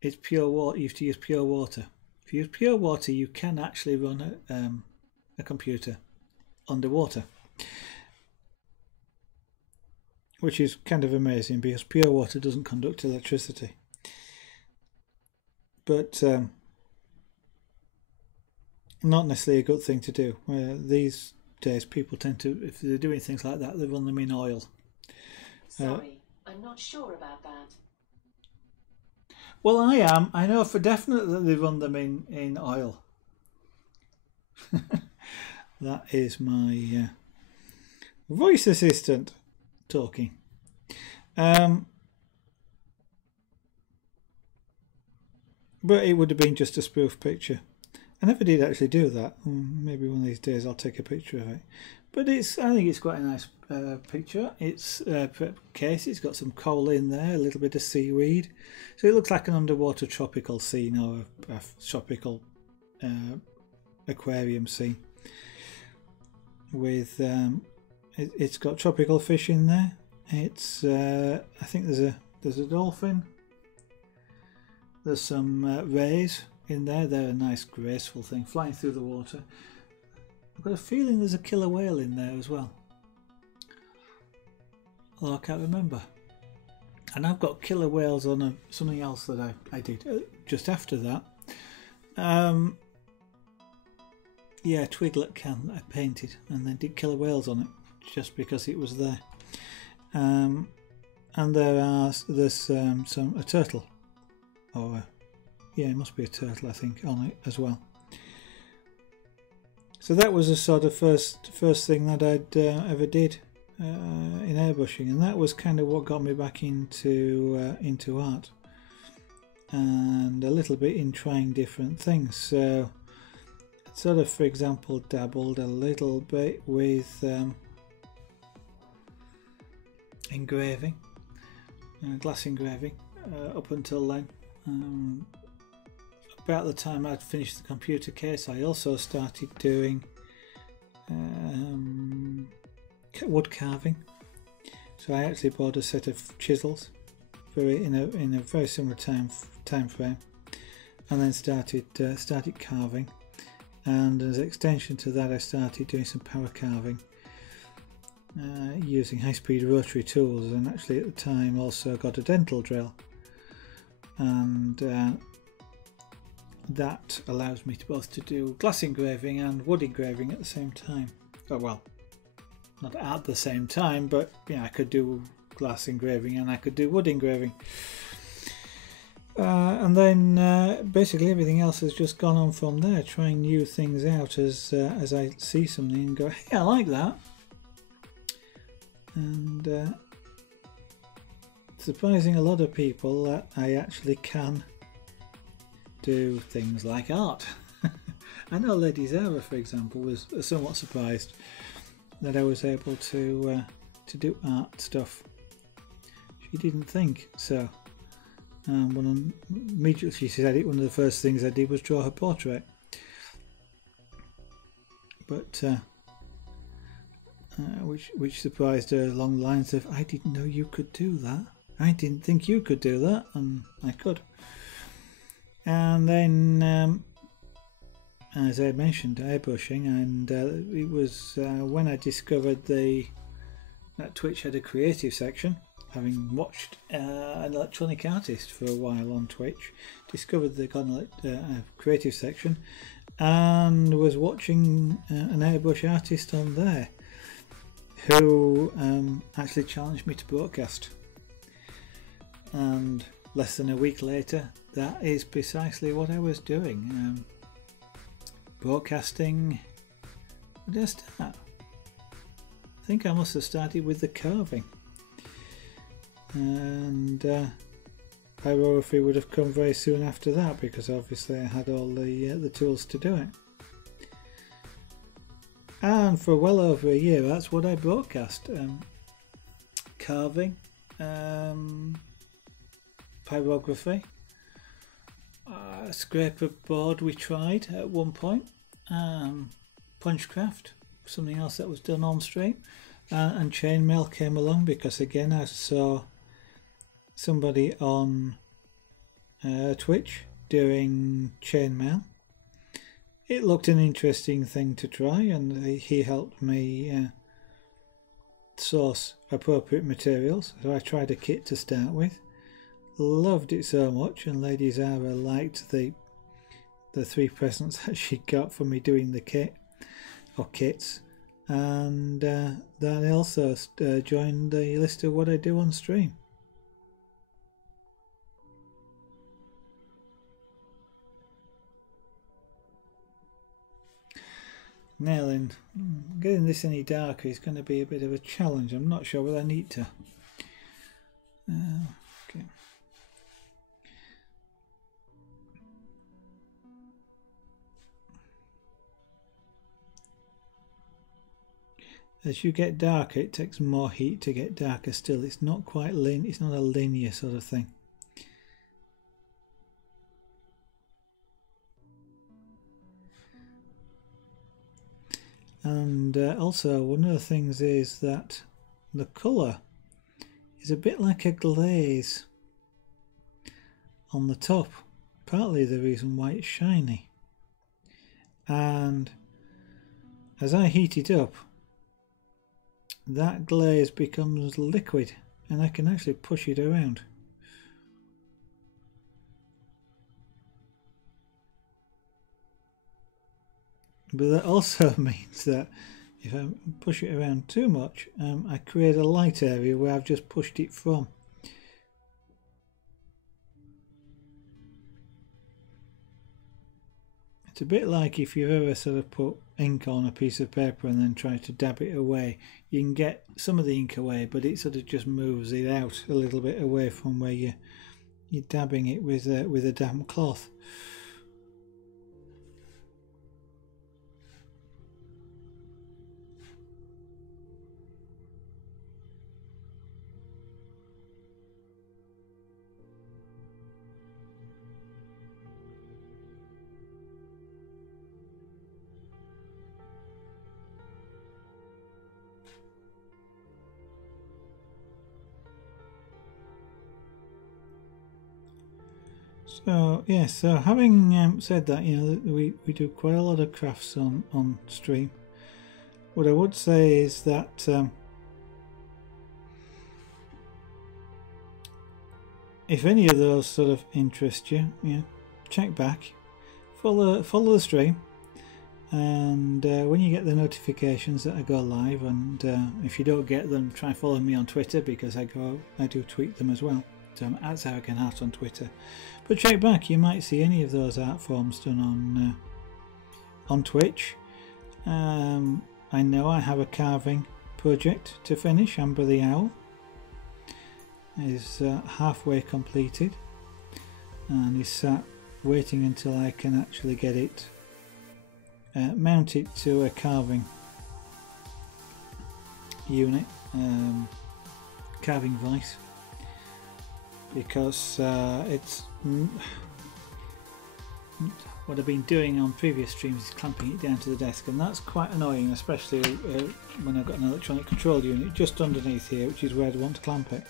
it's pure water. You have to use pure water. If you use pure water, you can actually run a computer underwater, which is kind of amazing because pure water doesn't conduct electricity. But not necessarily a good thing to do. These days people tend to, if they're doing things like that, they run them in oil. Sorry, I'm not sure about that. Well, I am. I know for definite that they run them in oil. That is my voice assistant talking. But it would have been just a spoof picture. I never did actually do that. Maybe one of these days I'll take a picture of it. But I think it's quite a nice picture. It's case. It's got some coal in there, a little bit of seaweed. So it looks like an underwater tropical scene or a tropical aquarium scene. With it's got tropical fish in there. It's I think there's a dolphin. There's some rays in there. They're a nice graceful thing flying through the water. I've got a feeling there's a killer whale in there as well, although I can't remember. And I've got killer whales on something else that I did just after that. Yeah, a twiglet can I painted and then did killer whales on it just because it was there. And there's a turtle, or yeah, it must be a turtle I think on it as well. So that was a sort of first thing that I'd ever did in airbrushing, and that was kind of what got me back into art, and a little bit in trying different things. So sort of, for example, dabbled a little bit with engraving, glass engraving, up until then. About the time I'd finished the computer case, I also started doing wood carving. So I actually bought a set of chisels in a very similar time frame, and then started carving. And as an extension to that, I started doing some power carving using high-speed rotary tools, and actually at the time also got a dental drill. And that allows me to both to do glass engraving and wood engraving at the same time. Oh, well, not at the same time, but yeah, I could do glass engraving and I could do wood engraving. And then basically everything else has just gone on from there, trying new things out as I see something and go, hey, I like that. And surprising a lot of people that I actually can do things like art. I know Lady Zara, for example, was somewhat surprised that I was able to do art stuff. She didn't think so. Immediately she said it, one of the first things I did was draw her portrait. But which surprised her along the lines of, I didn't know you could do that. I didn't think you could do that, and I could. And then, as I mentioned, airbrushing, and it was when I discovered that Twitch had a creative section, having watched an electronic artist for a while on Twitch, discovered they got a creative section, and was watching an airbrush artist on there who actually challenged me to broadcast. And less than a week later, that is precisely what I was doing. Broadcasting. Where did I start? I think I must have started with the carving. And Pyrography would have come very soon after that, because obviously I had all the tools to do it. And for well over a year, that's what I broadcast. Carving, pyrography, scraper board we tried at one point, punchcraft, something else that was done on stream, and chainmail came along because again I saw somebody on Twitch doing chainmail. It looked an interesting thing to try, and he helped me source appropriate materials. So I tried a kit to start with. Loved it so much, and Lady Zara liked the 3 presents that she got for me doing the kit or kits, and that also joined the list of what I do on stream. Now then, getting this any darker is going to be a bit of a challenge. I'm not sure whether I need to. Okay. As you get darker, it takes more heat to get darker still. It's not quite it's not a linear sort of thing. And also one of the things is that the colour is a bit like a glaze on the top, partly the reason why it's shiny. And as I heat it up, that glaze becomes liquid and I can actually push it around. But that also means that if I push it around too much, I create a light area where I've just pushed it from. It's a bit like if you've ever sort of put ink on a piece of paper and then try to dab it away. You can get some of the ink away, but it sort of just moves it out a little bit away from where you're dabbing it with a damp cloth. So yeah, so having said that, you know, we do quite a lot of crafts on stream. What I would say is that if any of those sort of interest you, check back. follow the stream, and when you get the notifications that I go live, and if you don't get them, try and follow me on Twitter, because I do tweet them as well. So I'm at @Art on Twitter. But check back, you might see any of those art forms done on Twitch. I know I have a carving project to finish. Amber the Owl is halfway completed, and is sat waiting until I can actually get it mounted to a carving unit, carving vise, because it's what I've been doing on previous streams is clamping it down to the desk, and that's quite annoying, especially when I've got an electronic control unit just underneath here, which is where I'd want to clamp it.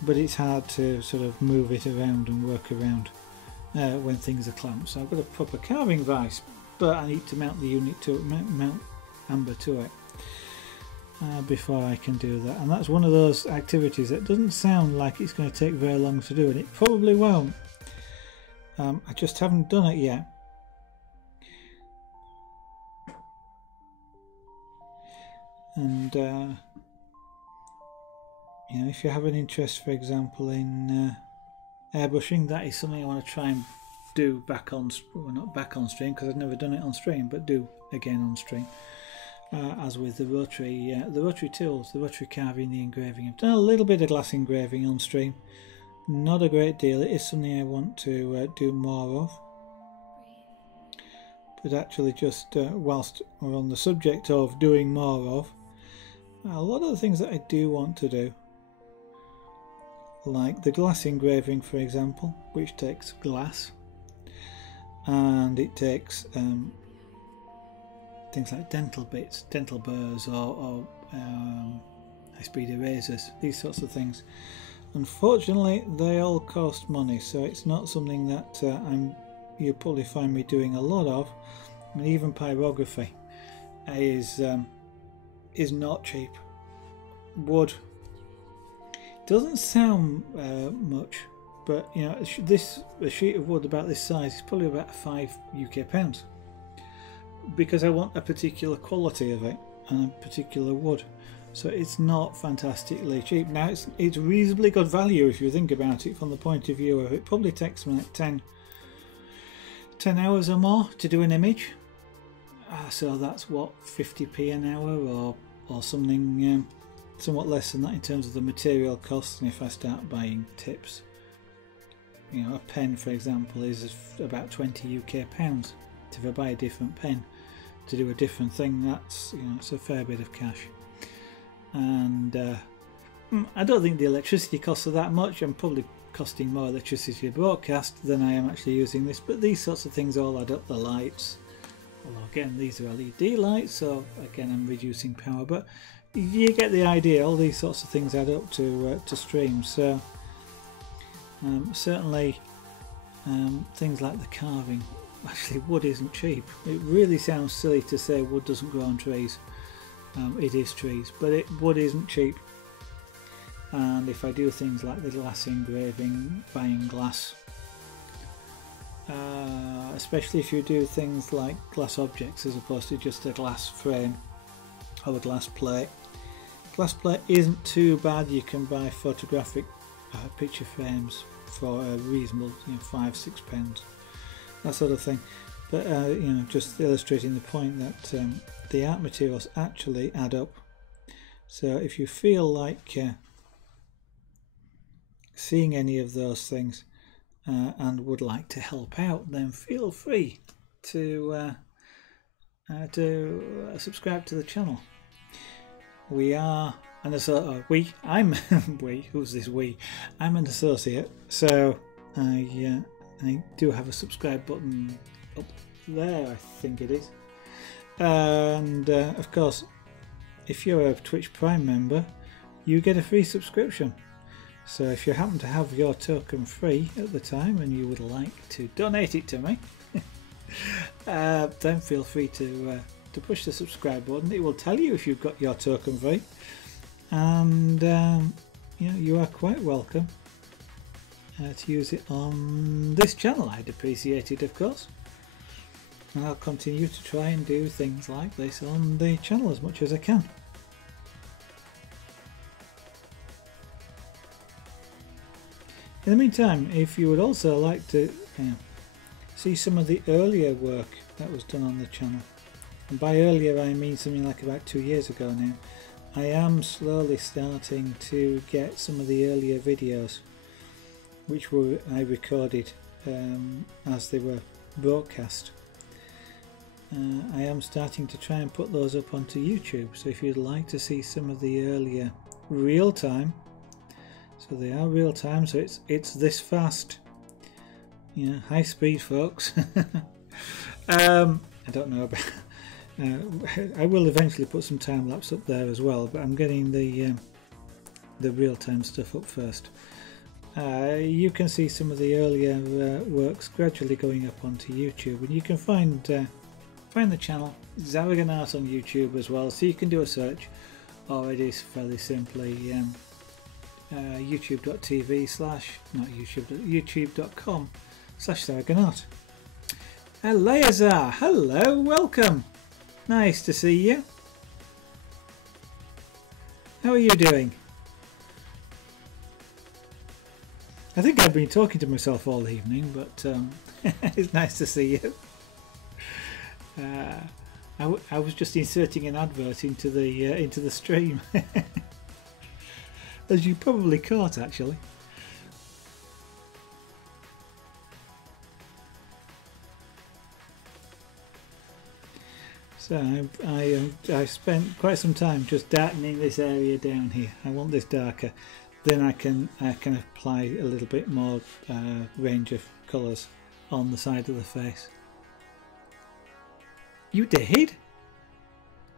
But it's hard to sort of move it around and work around when things are clamped. So I've got a proper carving vise, but I need to mount the unit to mount Amber to it before I can do that. And that's one of those activities that doesn't sound like it's going to take very long to do, and it probably won't. I just haven't done it yet. And you know, if you have an interest, for example, in airbrushing, that is something I want to try and do back on, well, not back on stream, because I've never done it on stream, but do again on stream. As with the rotary tools, the rotary carving, the engraving. I've done a little bit of glass engraving on stream, not a great deal. It is something I want to do more of. But actually, just whilst we're on the subject of doing more of, a lot of the things that I do want to do, like the glass engraving, for example, which takes glass, and it takes things like dental bits, dental burrs, or high-speed erasers, these sorts of things. Unfortunately, they all cost money, so it's not something that you'll probably find me doing a lot of. I mean, even pyrography is not cheap. Wood doesn't sound much, but you know, a sheet of wood about this size is probably about £5 UK, because I want a particular quality of it and a particular wood. So it's not fantastically cheap. Now it's reasonably good value if you think about it from the point of view of it probably takes me like 10 hours or more to do an image. So that's what, 50p an hour or something somewhat less than that in terms of the material costs. And if I start buying tips, you know, a pen, for example, is about 20 UK pounds. If I buy a different pen to do a different thing, that's, you know, it's a fair bit of cash. And I don't think the electricity costs are that much. I'm probably costing more electricity to broadcast than I am actually using this, but these sorts of things all add up. The lights, although again these are LED lights, so again I'm reducing power, but you get the idea. All these sorts of things add up to streams. So certainly things like the carving, actually wood isn't cheap. It really sounds silly to say wood doesn't grow on trees. It is trees, but wood isn't cheap. And if I do things like the glass engraving, buying glass, especially if you do things like glass objects as opposed to just a glass frame or a glass plate. Glass plate isn't too bad. You can buy photographic picture frames for a reasonable, you know, £5-6, that sort of thing. But you know, just illustrating the point that the art materials actually add up. So if you feel like seeing any of those things and would like to help out, then feel free to subscribe to the channel. We are an associate. Who's this we? I'm an associate, so I do have a subscribe button up there, I think it is. And of course, if you're a Twitch Prime member, you get a free subscription. So if you happen to have your token free at the time and you would like to donate it to me, then feel free to push the subscribe button. It will tell you if you've got your token free, and you know, you are quite welcome to use it on this channel, I'd appreciate it, of course. And I'll continue to try and do things like this on the channel as much as I can. In the meantime, if you would also like to see some of the earlier work that was done on the channel, and by earlier I mean something like about 2 years ago now, I am slowly starting to get some of the earlier videos which I recorded as they were broadcast. I am starting to try and put those up onto YouTube, so if you'd like to see some of the earlier real time, so they are real time, so it's this fast, you know, high speed, folks. I don't know about I will eventually put some time lapse up there as well, but I'm getting the real time stuff up first. You can see some of the earlier works gradually going up onto YouTube, and you can find the channel Zarragan Art on YouTube as well, so you can do a search, or it is fairly simply youtube.com/Zarragan Art. Eleazar, hello, welcome. Nice to see you. How are you doing? I think I've been talking to myself all evening, but it's nice to see you. I was just inserting an advert into the stream, as you probably caught actually. So I spent quite some time just darkening this area down here. I want this darker, then I can apply a little bit more range of colours on the side of the face. You did?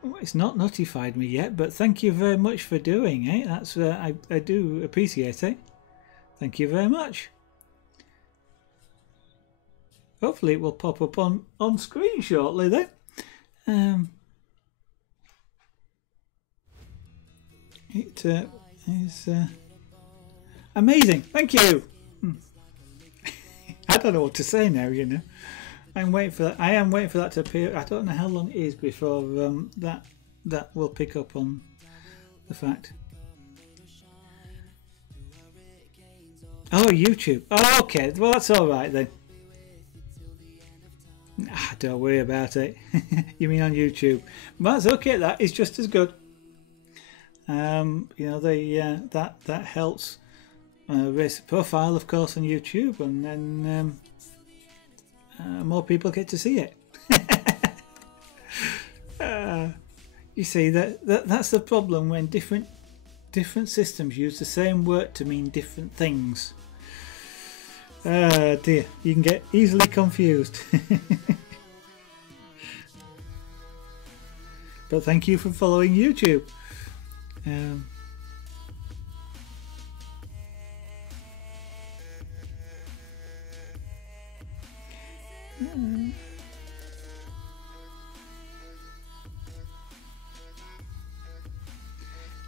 Oh, it's not notified me yet, but thank you very much for doing it. That's I do appreciate it. Thank you very much. Hopefully it will pop up on screen shortly then. It is amazing. Thank you. I don't know what to say now, you know. I'm waiting for that. I am waiting for that to appear. I don't know how long it is before that will pick up on the fact. Oh, YouTube. Oh, okay. Well, that's all right then. Don't worry about it. You mean on YouTube? Well, that's okay. That is just as good. You know, that helps raise the profile, of course, on YouTube, and then more people get to see it. You see, that's the problem when different systems use the same word to mean different things. Dear, you can get easily confused. But thank you for following YouTube.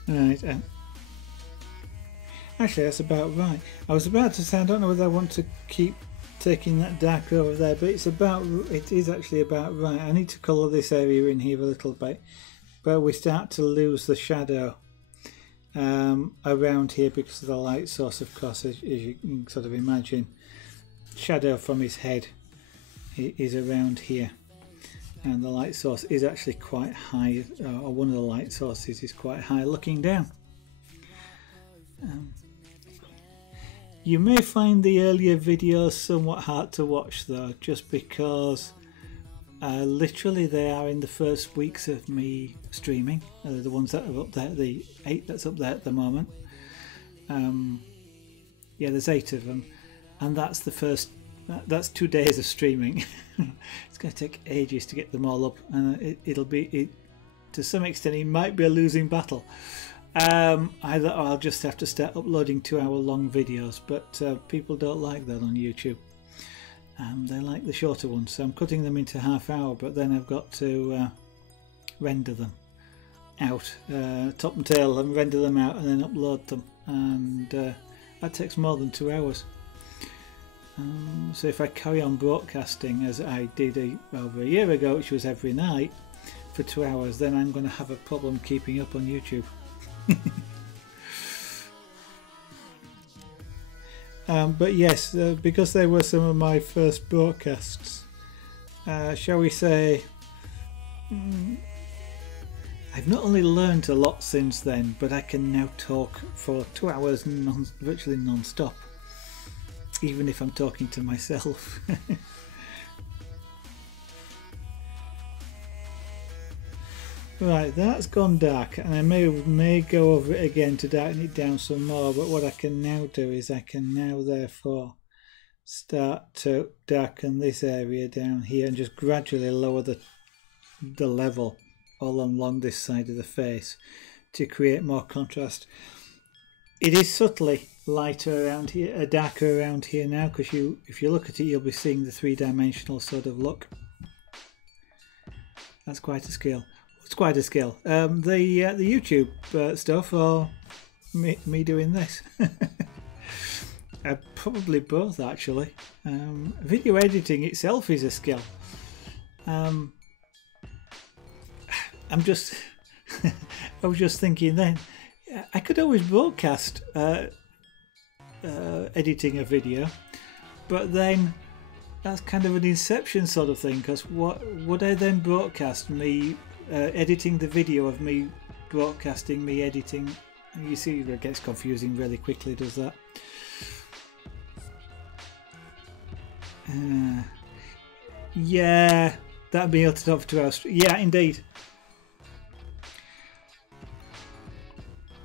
Right. Actually, that's about right. I was about to say, I don't know whether I want to keep taking that darker over there, but it is actually about right. I need to colour this area in here a little bit, but we start to lose the shadow around here because of the light source, of course, as you can sort of imagine. Shadow from his head is around here, and the light source is actually quite high, or one of the light sources is quite high looking down. You may find the earlier videos somewhat hard to watch though, just because literally they are in the first weeks of me streaming, the ones that are up there, the 8 that's up there at the moment. Yeah, there's 8 of them, and that's the first, that's 2 days of streaming. It's going to take ages to get them all up, and it'll be, to some extent it might be a losing battle. Either I'll just have to start uploading 2-hour-long videos, but people don't like that on YouTube. They like the shorter ones, so I'm cutting them into half-hour, but then I've got to render them out, top and tail, and render them out and then upload them, and that takes more than 2 hours. So if I carry on broadcasting as I did over a year ago, which was every night for 2 hours, then I'm going to have a problem keeping up on YouTube. But yes, because they were some of my first broadcasts, shall we say, I've not only learned a lot since then, but I can now talk for 2 hours virtually non-stop, even if I'm talking to myself. Right, that's gone dark, and I may go over it again to darken it down some more, but what I can now do is I can now therefore start to darken this area down here and just gradually lower the level all along this side of the face to create more contrast. It is subtly lighter around here, darker around here now, because if you look at it, you'll be seeing the three-dimensional sort of look. That's quite a skill. It's quite a skill. The YouTube stuff, or me doing this? Probably both, actually. Video editing itself is a skill. I'm just I was just thinking then, I could always broadcast editing a video, but then that's kind of an inception sort of thing, because what would I then broadcast? Me editing the video of me broadcasting me editing? You see, it gets confusing really quickly, does that? Yeah, that'd be out of 2 hours. Yeah, indeed.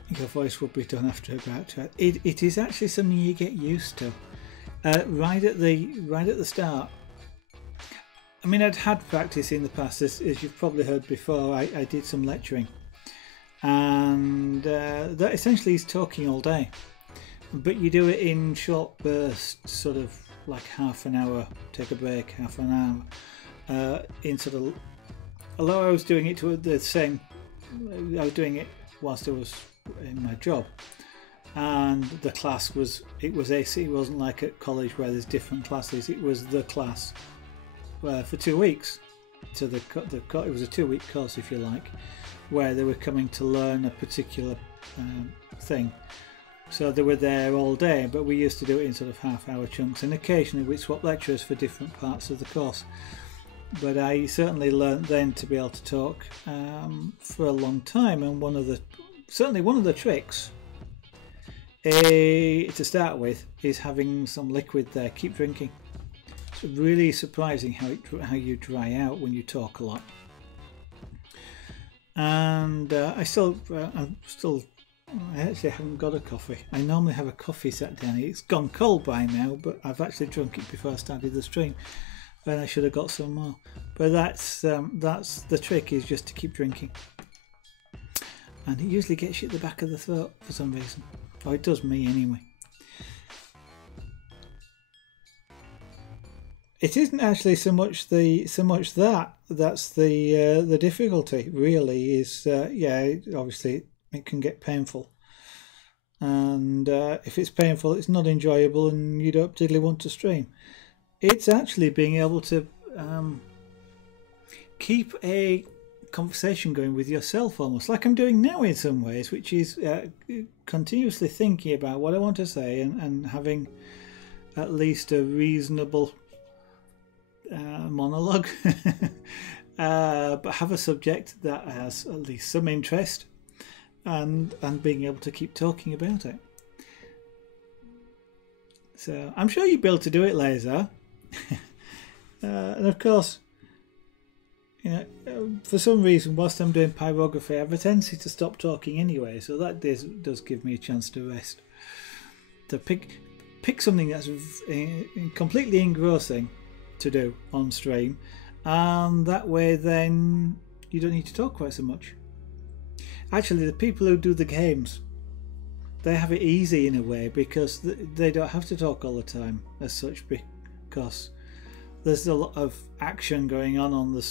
Your voice would be done after about 2 hours. It is actually something you get used to. Right at the start. I mean, I'd had practice in the past, as you've probably heard before. I did some lecturing, and that essentially is talking all day, but you do it in short bursts, sort of like half an hour, take a break, half an hour, in sort of. Although I was doing it to the same, I was doing it whilst I was in my job, and the class was AC. It wasn't like at college where there's different classes. It was the class for 2 weeks. So it was a 2-week course, if you like, where they were coming to learn a particular thing. So they were there all day, but we used to do it in sort of half-hour chunks, and occasionally we'd swap lecturers for different parts of the course. But I certainly learnt then to be able to talk for a long time, and one of the tricks to start with is having some liquid there. Keep drinking. It's really surprising how you dry out when you talk a lot. And I actually haven't got a coffee. I normally have a coffee set down. It's gone cold by now, but I've actually drunk it before I started the stream, and I should have got some more. But that's the trick, is just to keep drinking, and it usually gets you at the back of the throat for some reason. Oh, it does me anyway. It isn't actually so much that's the difficulty. Really, is obviously it can get painful, and if it's painful, it's not enjoyable, and you don't particularly want to stream. It's actually being able to keep a conversation going with yourself, almost like I'm doing now in some ways, which is continuously thinking about what I want to say, and having at least a reasonable monologue, but have a subject that has at least some interest, and being able to keep talking about it. So I'm sure you'll be able to do it, Laser. And of course, for some reason, whilst I'm doing pyrography, I have a tendency to stop talking anyway, so that does give me a chance to rest. To pick something that's completely engrossing to do on stream, and that way then you don't need to talk quite so much. Actually, the people who do the games, they have it easy in a way, because they don't have to talk all the time as such, because there's a lot of action going on the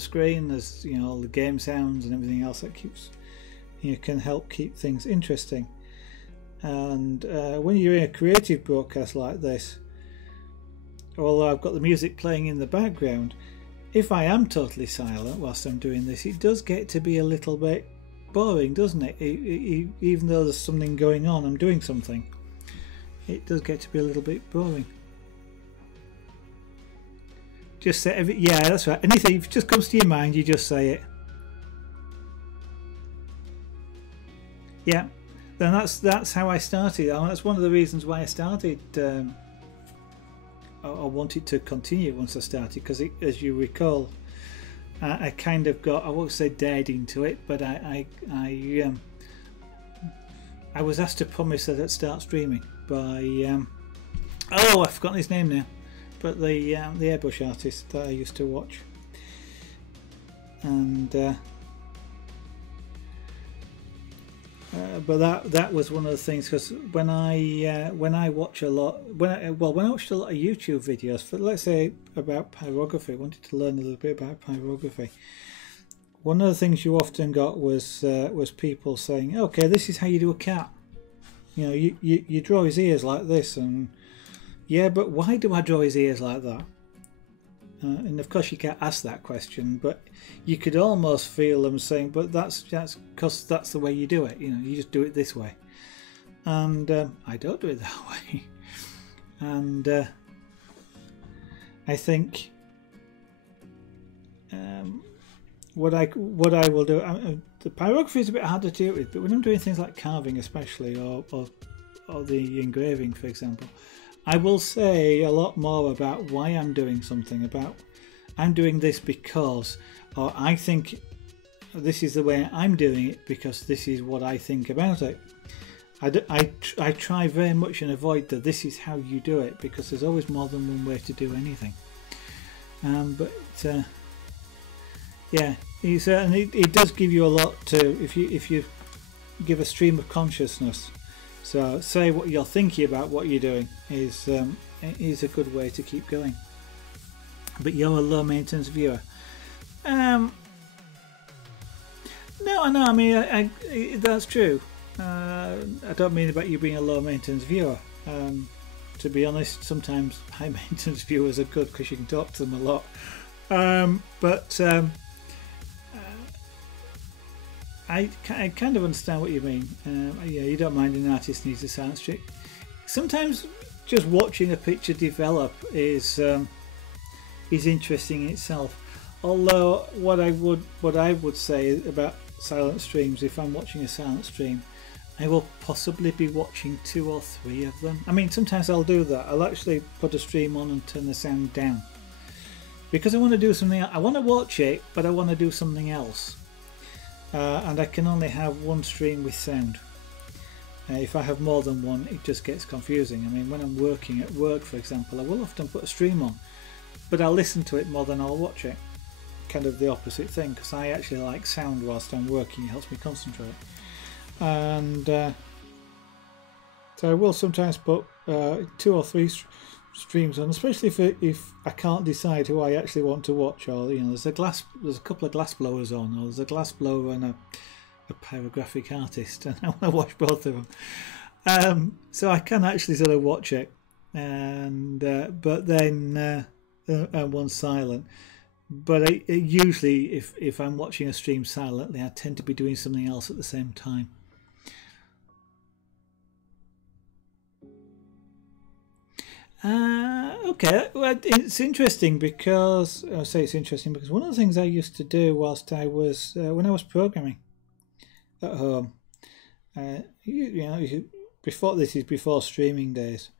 screen. There's all the game sounds and everything else that can help keep things interesting. And when you're in a creative broadcast like this, although I've got the music playing in the background, if I am totally silent whilst I'm doing this, it does get to be a little bit boring, doesn't it? Even though there's something going on, I'm doing something, it does get to be a little bit boring. Just say yeah, that's right. Anything if it just comes to your mind, you just say it. Yeah, then that's how I started. And that's one of the reasons why I started. I wanted to continue once I started, because as you recall, I kind of got, I won't say dared into it, but I was asked to promise that I'd start streaming by oh, I've forgotten his name now, but the airbrush artist that I used to watch, and but that was one of the things, because when I watch a lot, when I watched a lot of YouTube videos for, let's say, about pyrography, I wanted to learn a little bit about pyrography. One of the things you often got was people saying, okay, this is how you do a cat. You know, you draw his ears like this, and yeah, but why do I draw his ears like that? And of course you can't ask that question, but you could almost feel them saying, but that's because that's the way you do it. You know, you just do it this way, and I don't do it that way. And I think what I will do. The pyrography is a bit harder to do it with, but when I'm doing things like carving, especially, or the engraving, for example, I will say a lot more about why I'm doing something, about I'm doing this because, or I think this is the way I'm doing it because this is what I think about it. I try very much and avoid the this is how you do it, because there's always more than one way to do anything. But yeah, and it does give you a lot to, if you give a stream of consciousness. So say what you're thinking about what you're doing is a good way to keep going. But you're a low maintenance viewer. No, I mean I that's true. I don't mean about you being a low maintenance viewer. To be honest, sometimes high maintenance viewers are good because you can talk to them a lot. I kind of understand what you mean. Yeah, you don't mind an artist needs a silent stream. Sometimes just watching a picture develop is interesting in itself. Although what I would say about silent streams, if I'm watching a silent stream, I will possibly be watching 2 or 3 of them. I mean, sometimes I'll do that. I'll actually put a stream on and turn the sound down because I want to do something. I want to watch it, but I want to do something else. And I can only have one stream with sound. If I have more than one, it just gets confusing. I mean, when I'm working at work, for example, I will often put a stream on, but I'll listen to it more than I'll watch it. Kind of the opposite thing, because I actually like sound whilst I'm working. It helps me concentrate. And so I will sometimes put 2 or 3 streams on, especially if I can't decide who I actually want to watch, or there's a couple of glass blowers on, or there's a glass blower and a pyrographic artist, and I want to watch both of them. So I can actually sort of watch it, and but then one's silent. But usually, if I'm watching a stream silently, I tend to be doing something else at the same time. Okay, well, it's interesting because one of the things I used to do whilst I was when I was programming at home, before streaming days.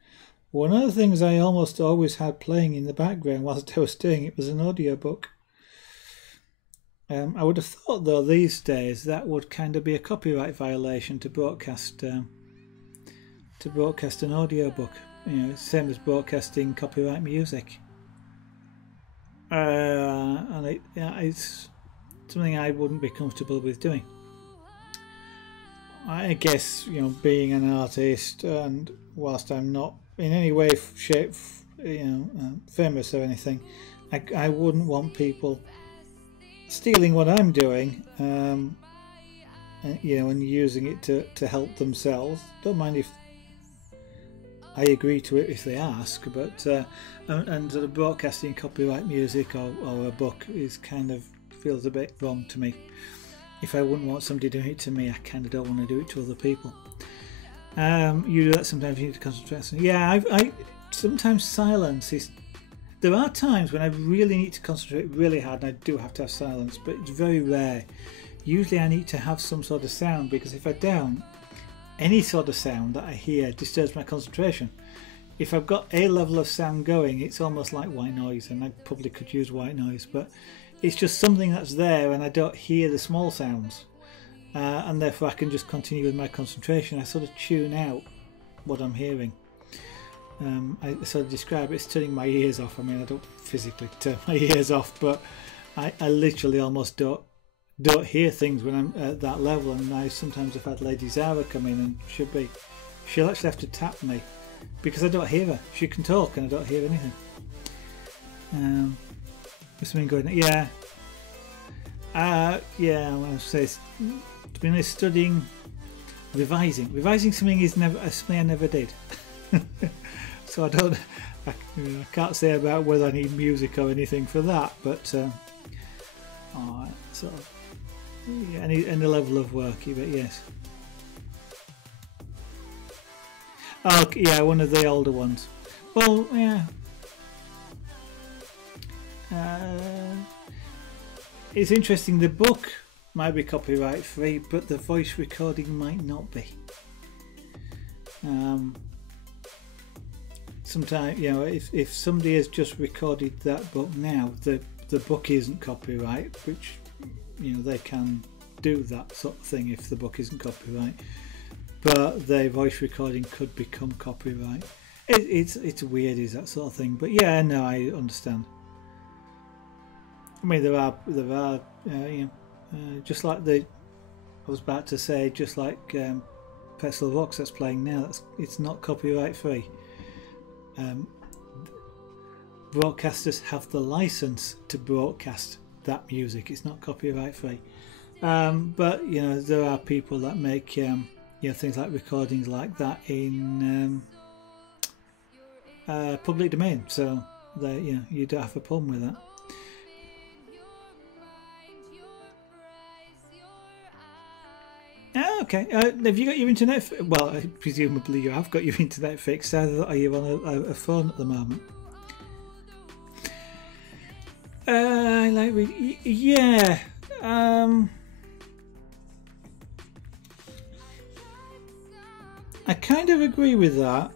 One of the things I almost always had playing in the background whilst I was doing it was an audiobook. I would have thought, though, these days that would kind of be a copyright violation to broadcast an audiobook. Same as broadcasting copyright music. And it's something I wouldn't be comfortable with doing. I guess, being an artist, and whilst I'm not in any way, shape, famous or anything, I wouldn't want people stealing what I'm doing, and using it to help themselves. Don't mind if I agree to it if they ask, but and sort of broadcasting copyright music or a book is kind of feels a bit wrong to me. If I wouldn't want somebody doing it to me, I kind of don't want to do it to other people. You do that sometimes. You need to concentrate. Yeah, I sometimes silence is. There are times when I really need to concentrate really hard, and I do have to have silence, but it's very rare. Usually, I need to have some sort of sound, because if I don't, any sort of sound that I hear disturbs my concentration. If I've got a level of sound going, it's almost like white noise, and I probably could use white noise, but it's just something that's there and I don't hear the small sounds, and therefore I can just continue with my concentration. I sort of tune out what I'm hearing. I sort of describe it as turning my ears off. I mean, I don't physically turn my ears off, but I literally almost don't hear things when I'm at that level. And I sometimes have had Lady Zara come in, and she'll actually have to tap me because I don't hear her. She can talk and I don't hear anything. There's something going on. Yeah. Yeah, I want to say, to be honest, studying, revising something is something I never did. So I can't say about whether I need music or anything for that, but sort of, yeah, any level of work, but yes. Oh yeah, one of the older ones. Well, yeah. It's interesting. The book might be copyright free, but the voice recording might not be. Sometimes, you know, if somebody has just recorded that book now, the book isn't copyright, which, you know, they can do that sort of thing if the book isn't copyright, but their voice recording could become copyright. It's weird, is that sort of thing, but yeah, no, I understand. I mean, there are you know, just like I was about to say, just like Pestle Vox that's playing now, it's not copyright free. Broadcasters have the license to broadcast that music. It's not copyright free, but you know, there are people that make you know, things like recordings like that in public domain, so they, you know, you don't have a problem with that. Okay, have you got your internet? Well, presumably you have got your internet fixed. Are you on a phone at the moment? I like reading. Yeah. I kind of agree with that.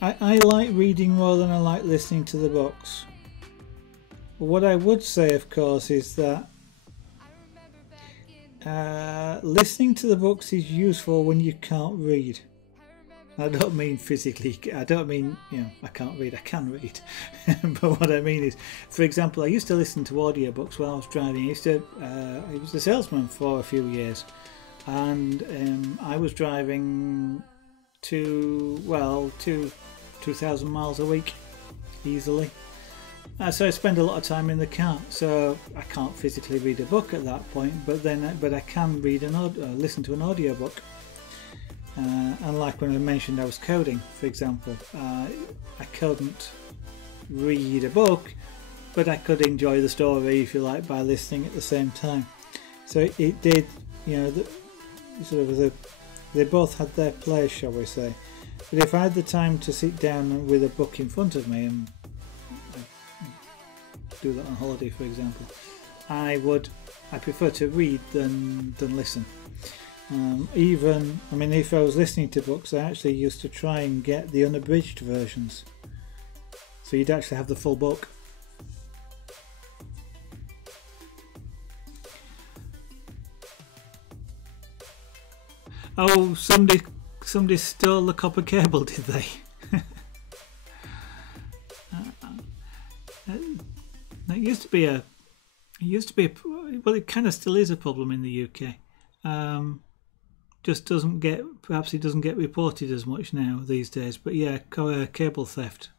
I like reading more than I like listening to the books. What I would say, of course, is that listening to the books is useful when you can't read. I don't mean physically. I don't mean, you know, I can't read. I can read. But what I mean is, for example, I used to listen to audiobooks while I was driving. I was a salesman for a few years, and I was driving to 2,000 miles a week easily. So I spend a lot of time in the car, so I can't physically read a book at that point, but I can read listen to an audiobook. And like when I mentioned I was coding, for example, I couldn't read a book, but I could enjoy the story, if you like, by listening at the same time. So it did, you know, they both had their place, shall we say. But if I had the time to sit down with a book in front of me, and do that on holiday, for example, I prefer to read than listen. Even, I mean, if I was listening to books, I actually used to try and get the unabridged versions, so you'd actually have the full book. Oh, somebody stole the copper cable, did they? It used to be well, it kind of still is a problem in the UK. Just perhaps it doesn't get reported as much now these days. But yeah, cable theft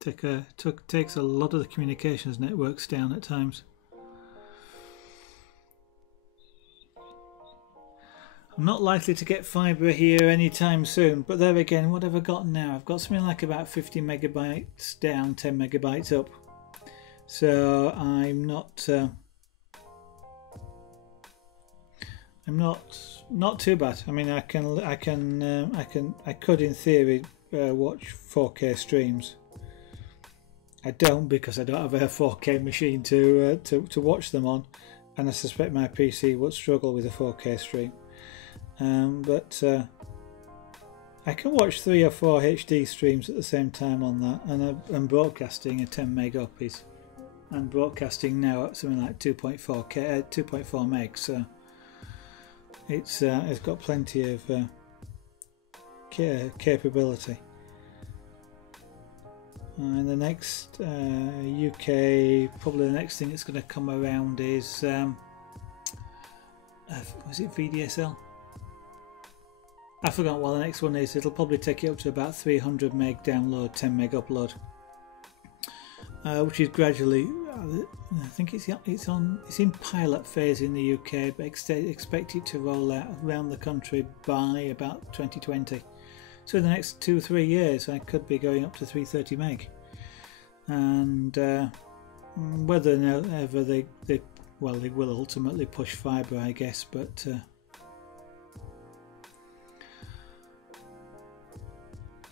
takes a lot of the communications networks down at times. I'm not likely to get fibre here anytime soon, but there again, what have I got now? I've got something like about 50 megabytes down, 10 megabytes up. So I'm not too bad. I mean, I could in theory watch 4K streams. I don't, because I don't have a 4K machine to watch them on, and I suspect my PC would struggle with a 4K stream. But I can watch 3 or 4 HD streams at the same time on that, and I'm broadcasting a 10 meg up. I'm broadcasting now at something like 2.4 meg, so it's got plenty of capability. And the next UK, probably the next thing that's going to come around is was it VDSL? I forgot what the next one is. It'll probably take it up to about 300 meg download, 10 meg upload, which is gradually. I think it's in pilot phase in the UK, but expect it to roll out around the country by about 2020. So in the next 2-3 years, I could be going up to 330 meg, and whether or ever they will ultimately push fibre, I guess, but.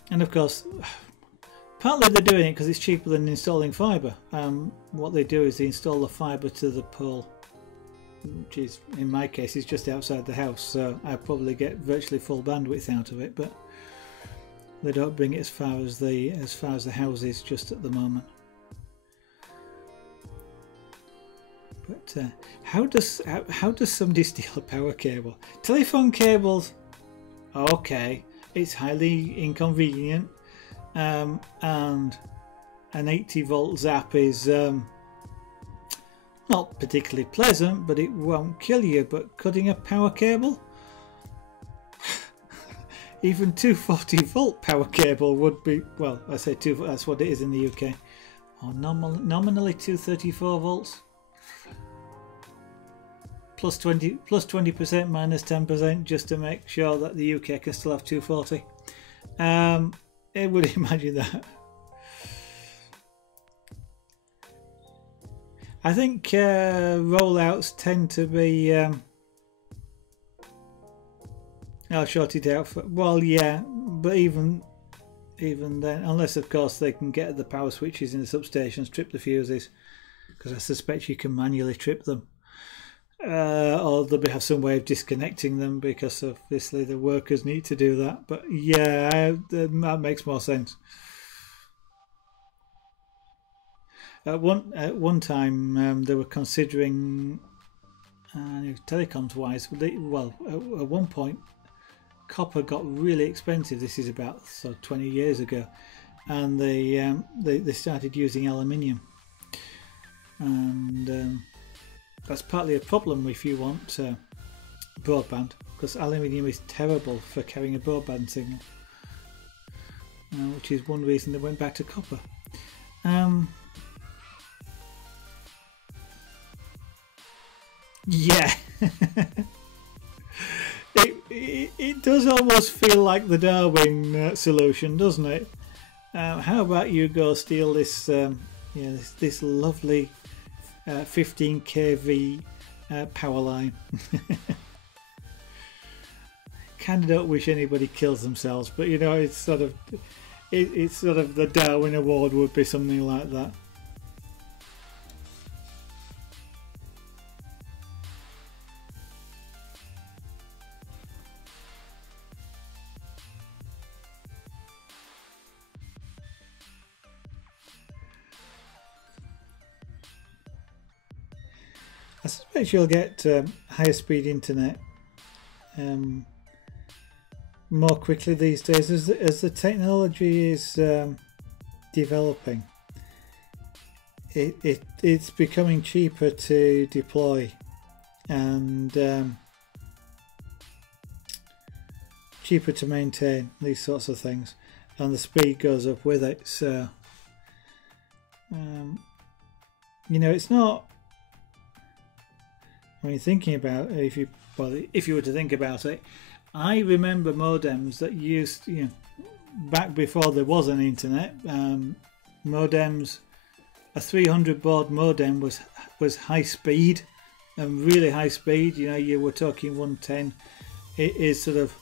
And of course, partly they're doing it because it's cheaper than installing fibre. What they do is they install the fibre to the pole, which is, in my case, is just outside the house, so I probably get virtually full bandwidth out of it. But they don't bring it as far as the house is just at the moment. But how does somebody steal a power cable? Telephone cables, okay. It's highly inconvenient, and an 80 volt zap is not particularly pleasant, but it won't kill you. But cutting a power cable, even 240 volt power cable would be, well, I say 2, that's what it is in the UK, or nominally 234 volts. Plus 20%, minus 10%, just to make sure that the UK can still have 240. I would imagine that. I think rollouts tend to be. I'll short it out for. Well, yeah, but even then, unless of course they can get the power switches in the substations, trip the fuses, because I suspect you can manually trip them. Or they'll have some way of disconnecting them, because obviously the workers need to do that. But yeah, that makes more sense. At one time they were considering telecoms wise. Well, at one point copper got really expensive. This is about 20 years ago, and they started using aluminium, and that's partly a problem if you want broadband, because aluminium is terrible for carrying a broadband signal, which is one reason they went back to copper. Yeah, it does almost feel like the Darwin solution, doesn't it? How about you go steal this, this lovely 15 kV power line. Kind of don't wish anybody kills themselves, but you know, it's sort of the Darwin Award would be something like that. I suspect you'll get higher speed internet more quickly these days as the technology is developing. It's becoming cheaper to deploy and cheaper to maintain, these sorts of things, and the speed goes up with it. So you know, it's not. I mean, thinking about if you well, if you were to think about it, I remember modems that used, back before there was an internet, modems, a 300 baud modem was high speed, and really high speed. You were talking 110. It is sort of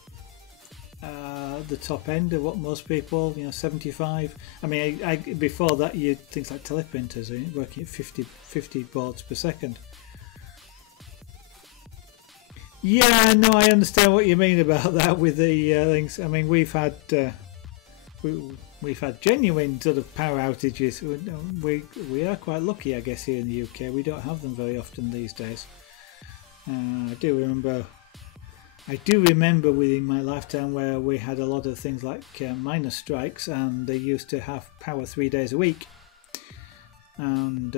the top end of what most people, 75. I mean, before that, you things like teleprinters working at 50 bauds per second. Yeah, no, I understand what you mean about that with the things. I mean, we've had genuine sort of power outages. We are quite lucky, I guess, here in the UK. We don't have them very often these days. I do remember within my lifetime where we had a lot of things like miners' strikes, and they used to have power 3 days a week, and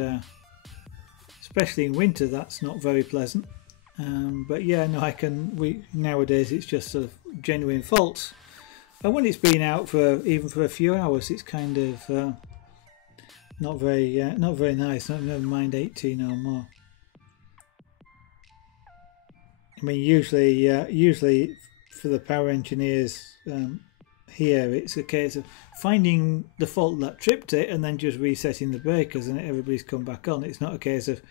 especially in winter, that's not very pleasant. But yeah, no, nowadays it's just sort of genuine faults, and when it's been out for even for a few hours, it's kind of not very nice. Never mind 18 or more. I mean, usually for the power engineers here, it's a case of finding the fault that tripped it and then just resetting the breakers, and everybody's come back on. It's not a case of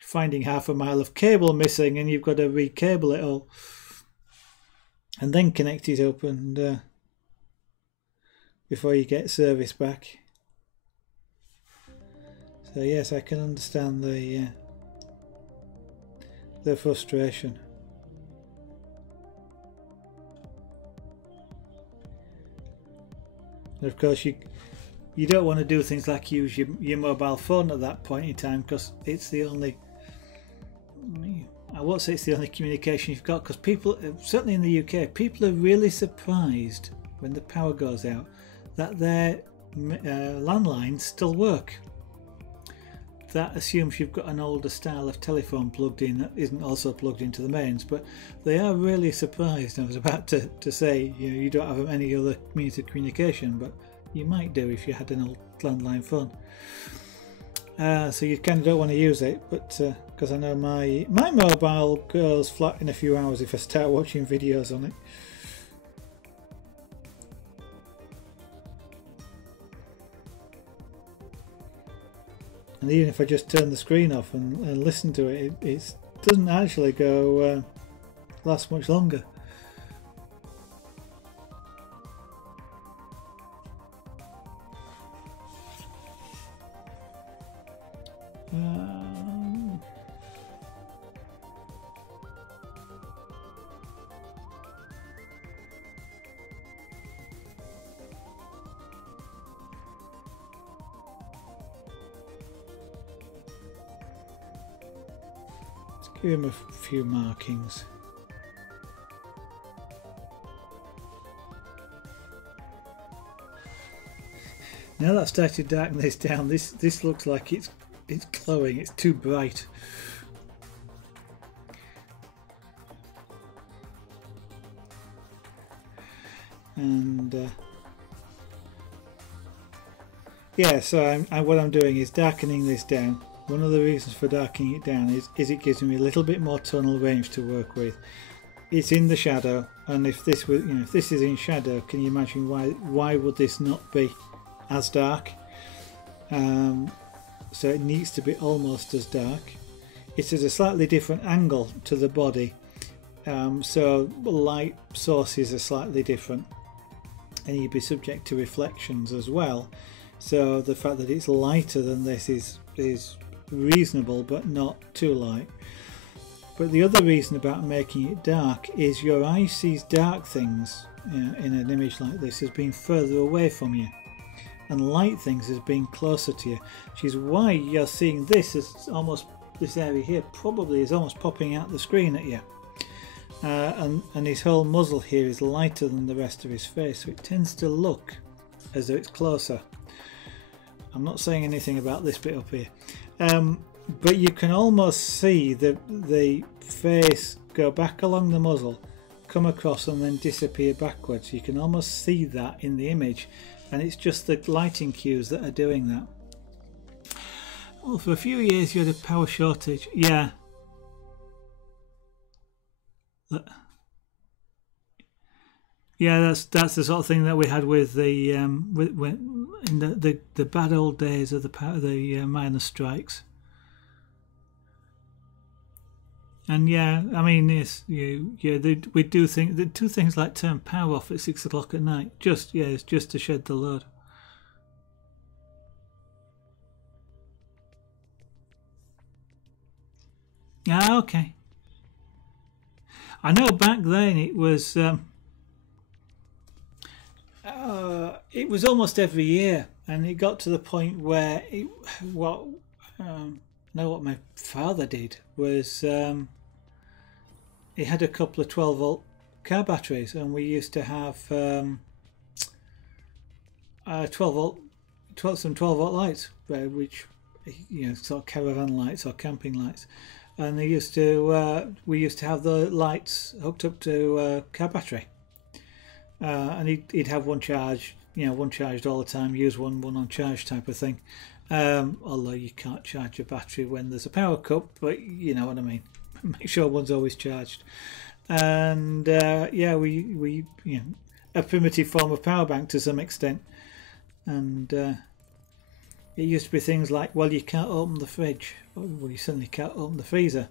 finding half a mile of cable missing and you've got to recable it all and then connect it up, and before you get service back. So yes, I can understand the frustration. And of course, you don't want to do things like use your mobile phone at that point in time, because it's the only, I won't say it's the only communication you've got, because people, certainly in the UK, people are really surprised when the power goes out that their landlines still work. That assumes you've got an older style of telephone plugged in that isn't also plugged into the mains, but they are really surprised. I was about to say, you don't have any other means of communication, but you might do if you had an old landline phone. So you kind of don't want to use it, but because I know my mobile goes flat in a few hours if I start watching videos on it. And even if I just turn the screen off and listen to it, it doesn't actually go last much longer. Give him a few markings. Now that I've started to darken this down, this looks like it's glowing. It's too bright. And yeah, so what I'm doing is darkening this down. One of the reasons for darkening it down is it gives me a little bit more tonal range to work with. It's in the shadow, and if this was, if this is in shadow, can you imagine why would this not be as dark? So it needs to be almost as dark. It's at a slightly different angle to the body, so light sources are slightly different, and you'd be subject to reflections as well. So the fact that it's lighter than this is reasonable, but not too light. But the other reason about making it dark is your eye sees dark things in an image like this as being further away from you, and light things as being closer to you, which is why you're seeing this as almost, this area here probably is almost popping out the screen at you, and his whole muzzle here is lighter than the rest of his face, so it tends to look as though it's closer. I'm not saying anything about this bit up here, but you can almost see the face go back along the muzzle, come across and then disappear backwards. You can almost see that in the image, and it's just the lighting cues that are doing that. Well, for a few years you had a power shortage. Yeah. Yeah, that's the sort of thing that we had with the in the bad old days of the miners' strikes. And yeah, I mean, we do things like turn power off at 6 o'clock at night. It's just to shed the load. Ah, okay. I know back then it was almost every year, and it got to the point where what my father did was he had a couple of 12-volt car batteries, and we used to have 12-volt lights, which sort of caravan lights or camping lights. And we used to have the lights hooked up to a car battery, and he'd have one charged all the time, use one on charge type of thing. Although you can't charge a battery when there's a power cut, but you know what I mean. Make sure one's always charged. And we a primitive form of power bank to some extent. And it used to be things like, well, you can't open the fridge. Well, you certainly can't open the freezer.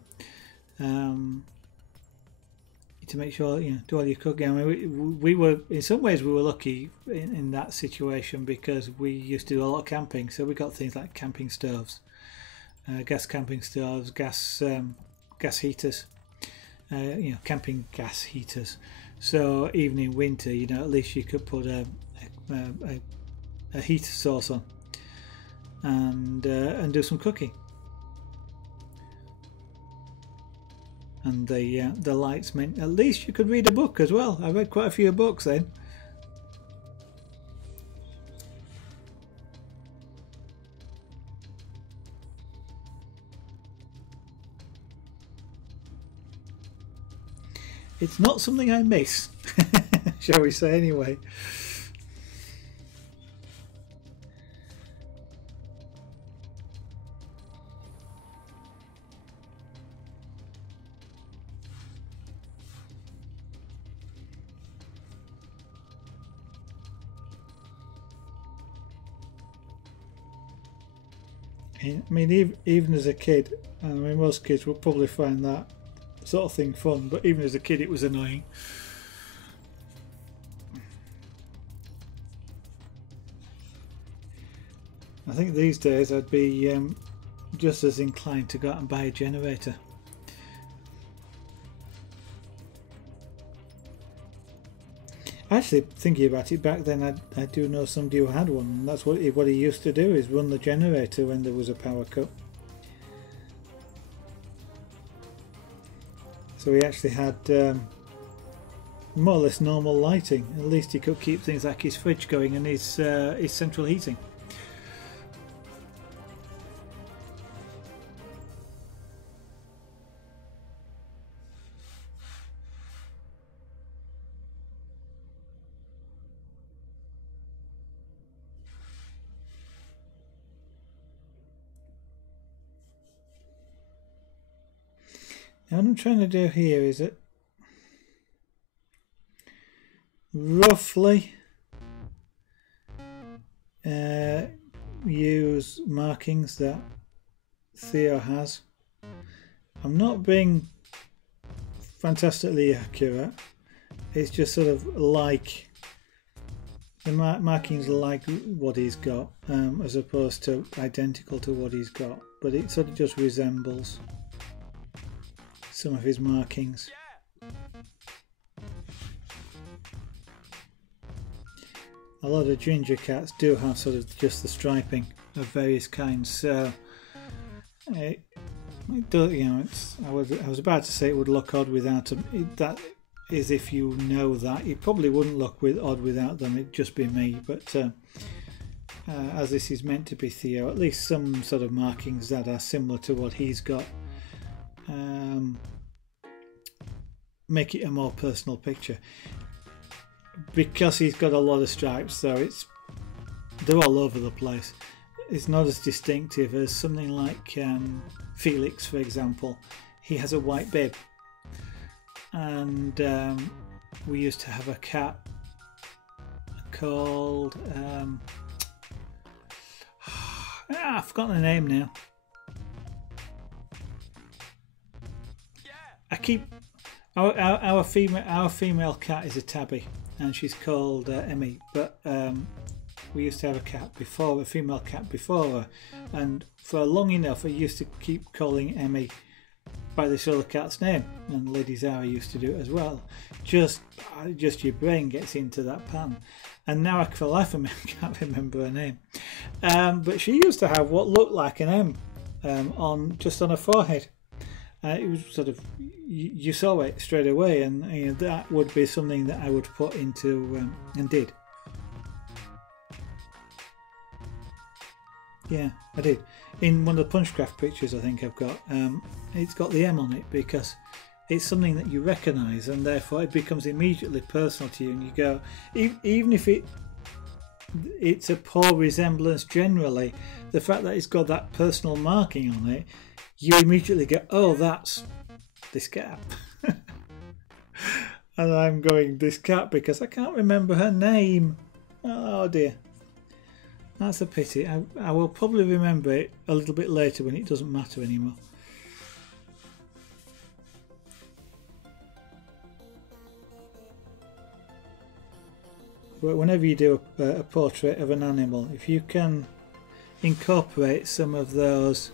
To make sure do all your cooking. I mean, we were in some ways we were lucky in that situation, because we used to do a lot of camping, so we got things like camping stoves, gas camping stoves, gas heaters, camping gas heaters. So even in winter, at least you could put a heater source on and do some cooking. And the lights meant at least you could read a book as well. I read quite a few books then. It's not something I miss, shall we say anyway. I mean, even as a kid, I mean, most kids will probably find that sort of thing fun, but even as a kid it was annoying. I think these days I'd be just as inclined to go out and buy a generator. Actually, thinking about it, back then I do know somebody who had one, and that's what he used to do, is run the generator when there was a power cut. So he actually had more or less normal lighting. At least he could keep things like his fridge going and his central heating. Now what I'm trying to do here is that roughly use markings that Theo has. I'm not being fantastically accurate. It's just sort of like the markings like what he's got, as opposed to identical to what he's got, but it sort of just resembles some of his markings. A lot of ginger cats do have sort of just the striping of various kinds, so it does, I was about to say it would look odd without them. That is, if you know that, it probably wouldn't look odd without them. It'd just be me. But as this is meant to be Theo, at least some sort of markings that are similar to what he's got make it a more personal picture. Because he's got a lot of stripes, so they're all over the place. It's not as distinctive as something like Felix, for example. He has a white bib, and we used to have a cat called I've forgotten the name now. I keep our female cat is a tabby, and she's called Emmy. But we used to have a cat before, a female cat before her, and for long enough I used to keep calling Emmy by this other cat's name, and Lady Zara used to do it as well. Just your brain gets into that pattern, and now I for the life of me can't remember her name. But she used to have what looked like an M on her forehead. It was sort of, you saw it straight away, and you know, that would be something that I would put into and did. Yeah, I did. In one of the Punchcraft pictures I think I've got, it's got the M on it because it's something that you recognise, and therefore it becomes immediately personal to you, and you go, even if it's a poor resemblance generally, the fact that it's got that personal marking on it, you immediately go, oh, that's this cat. And I'm going, this cat, because I can't remember her name. Oh dear. That's a pity. I will probably remember it a little bit later when it doesn't matter anymore. But whenever you do a portrait of an animal, if you can incorporate some of those,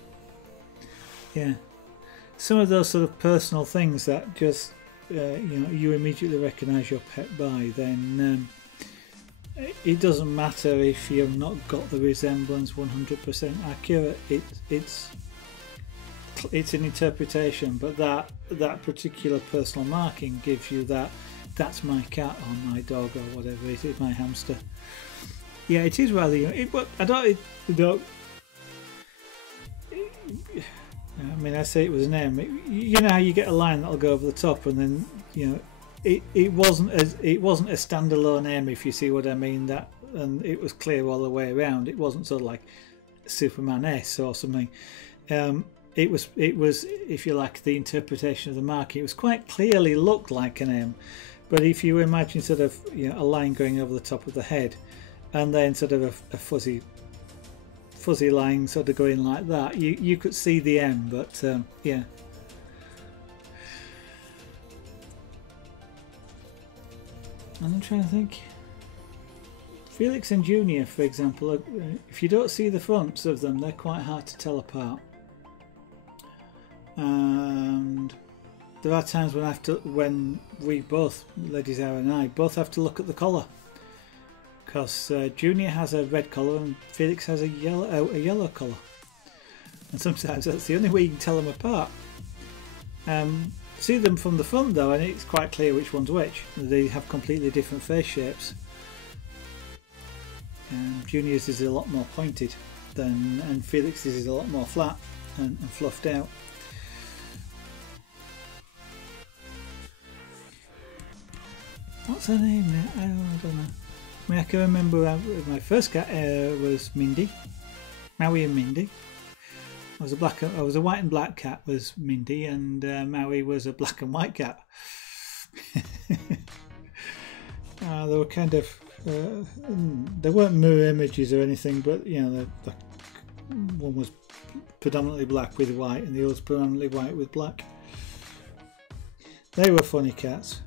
some of those sort of personal things that just you immediately recognise your pet by, then it doesn't matter if you've not got the resemblance 100% accurate. It's an interpretation, but that particular personal marking gives you that's my cat or my dog or whatever it is, my hamster. Yeah, it is rather. But I don't. I mean, I say it was an M. You know how you get a line that'll go over the top, and then it wasn't a standalone M, if you see what I mean. And it was clear all the way around. It wasn't sort of like Superman S or something. It was, if you like, the interpretation of the marking. It was quite clearly looked like an M, but if you imagine sort of a line going over the top of the head, and then sort of a fuzzy line sort of going like that, you could see the M. But yeah. And I'm trying to think. Felix and Junior, for example, if you don't see the fronts of them, they're quite hard to tell apart. And there are times when we both, Lady Zara and I, both have to look at the collar, because Junior has a red collar and Felix has a yellow collar, and sometimes that's the only way you can tell them apart. See them from the front though, and it's quite clear which one's which. They have completely different face shapes. Junior's is a lot more pointed and Felix's is a lot more flat and fluffed out. What's her name now? I don't know. I mean, I can remember my first cat was Mindy, Maui and Mindy. I was a white and black cat was Mindy, and Maui was a black and white cat. They were kind of they weren't mirror images or anything, but the one was predominantly black with white, and the other was predominantly white with black. They were funny cats.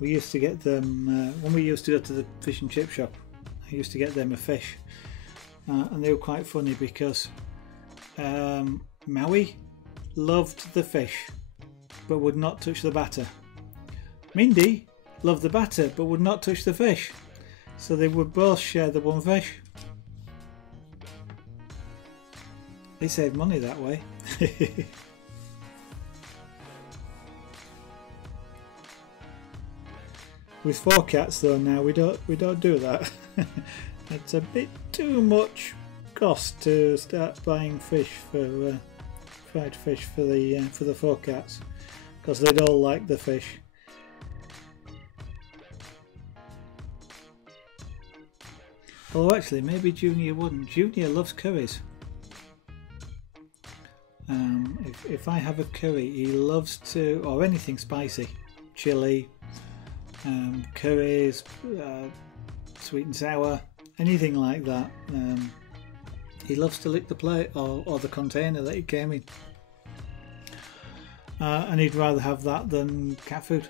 We used to get them when we used to go to the fish and chip shop. I used to get them a fish, and they were quite funny because Maui loved the fish but would not touch the batter. Mindy loved the batter but would not touch the fish, so they would both share the one fish. They saved money that way. With 4 cats though now we don't do that. It's a bit too much cost to start buying fish for fried fish for the 4 cats, because they'd all like the fish. Although actually maybe Junior wouldn't. Junior loves curries. If I have a curry, he loves to, or anything spicy. chili, curries, sweet and sour, anything like that. He loves to lick the plate or the container that he came in. And he'd rather have that than cat food.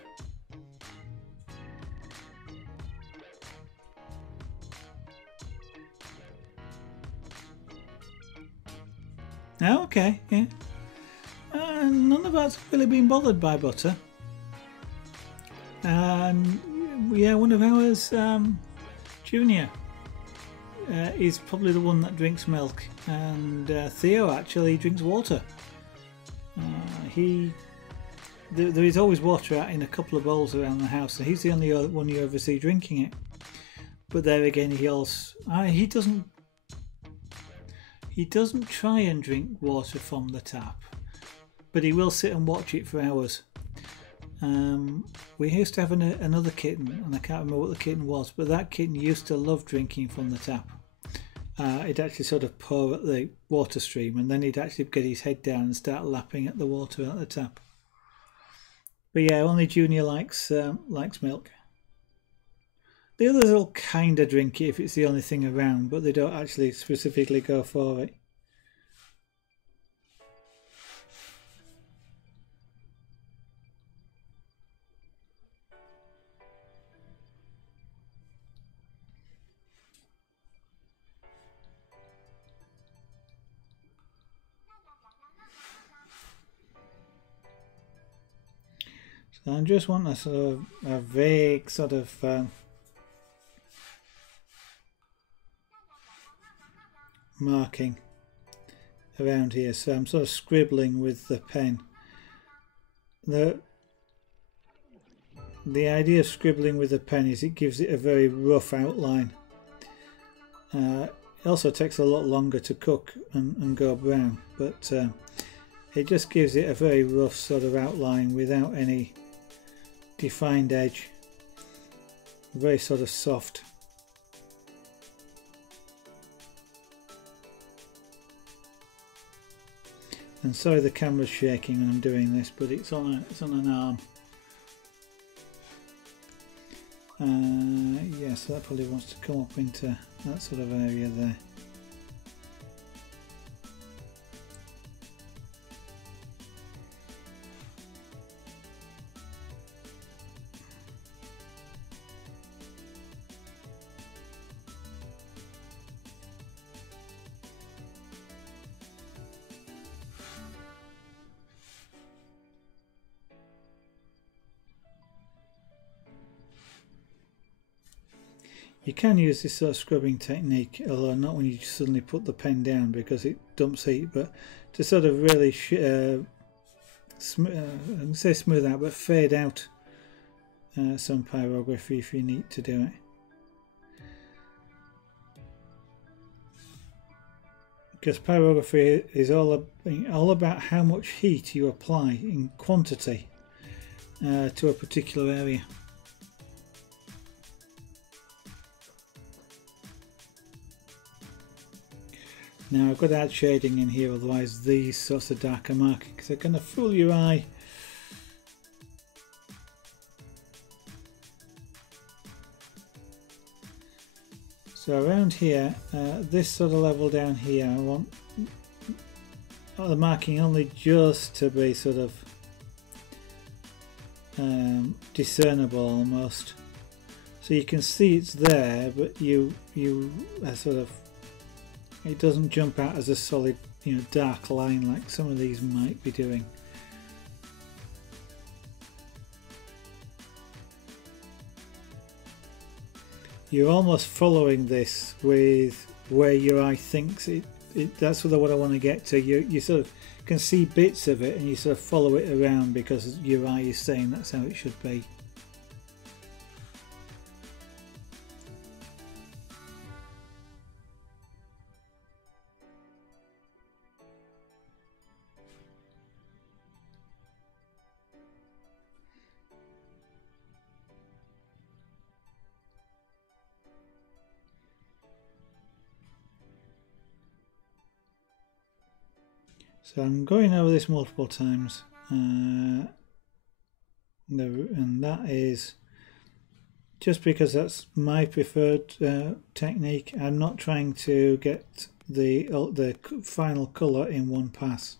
Oh, okay, yeah. None of us have really been bothered by butter. And yeah, one of ours, Junior, is probably the one that drinks milk, and Theo actually drinks water. There is always water out in a couple of bowls around the house, so he's the only one you ever see drinking it. But there again, he doesn't try and drink water from the tap, but he will sit and watch it for hours. We used to have another kitten, and I can't remember what the kitten was, but that kitten used to love drinking from the tap. He'd actually sort of pour at the water stream, and then he'd actually get his head down and start lapping at the water at the tap. But yeah, only Junior likes milk. The others will kind of drink it if it's the only thing around, but they don't actually specifically go for it. So I just want a vague sort of marking around here, so I'm sort of scribbling with the pen. The idea of scribbling with the pen is it gives it a very rough outline. It also takes a lot longer to cook and go brown, but it just gives it a very rough sort of outline without any defined edge. Very sort of soft. And sorry the camera's shaking when I'm doing this, but it's on an arm. Yeah, so that probably wants to come up into that sort of area there. You can use this sort of scrubbing technique, although not when you suddenly put the pen down because it dumps heat, but to sort of really I can say smooth out, but fade out some pyrography if you need to do it. Because pyrography is all about how much heat you apply in quantity to a particular area. Now I've got to add shading in here, otherwise these sorts of darker markings are going to fool your eye. So around here, this sort of level down here, I want the marking only just to be sort of discernible almost. So you can see it's there, but you are sort of, it doesn't jump out as a solid, dark line like some of these might be doing. You're almost following this with where your eye thinks it. That's sort of what I want to get to. You sort of can see bits of it and you sort of follow it around because your eye is saying that's how it should be. So I'm going over this multiple times, and that is just because that's my preferred technique. I'm not trying to get the final colour in one pass.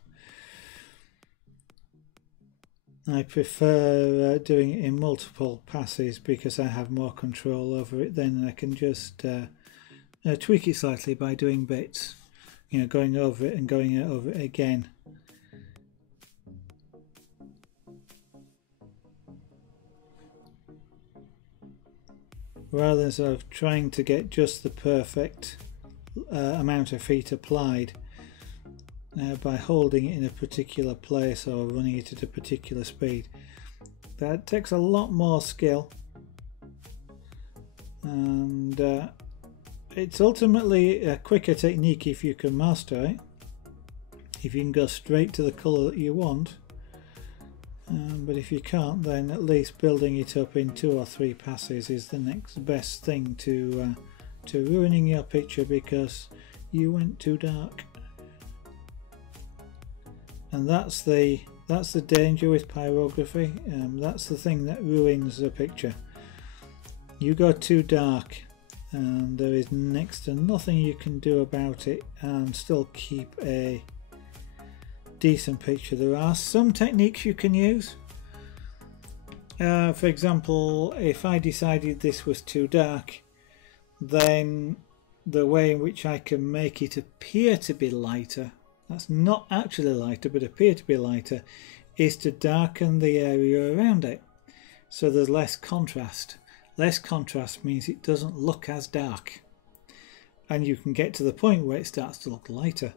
I prefer doing it in multiple passes because I have more control over it then, and I can just tweak it slightly by doing bits, you know, going over it and going over it again. Rather than sort of trying to get just the perfect amount of feet applied by holding it in a particular place or running it at a particular speed. That takes a lot more skill, and it's ultimately a quicker technique if you can master it, if you can go straight to the colour that you want. But if you can't, then at least building it up in 2 or 3 passes is the next best thing to ruining your picture because you went too dark. And that's the danger with pyrography. That's the thing that ruins the picture. You go too dark, and there is next to nothing you can do about it and still keep a decent picture. There are some techniques you can use. For example, if I decided this was too dark, then the way in which I can make it appear to be lighter, that's not actually lighter but appear to be lighter, is to darken the area around it so there's less contrast. Less contrast means it doesn't look as dark, and you can get to the point where it starts to look lighter.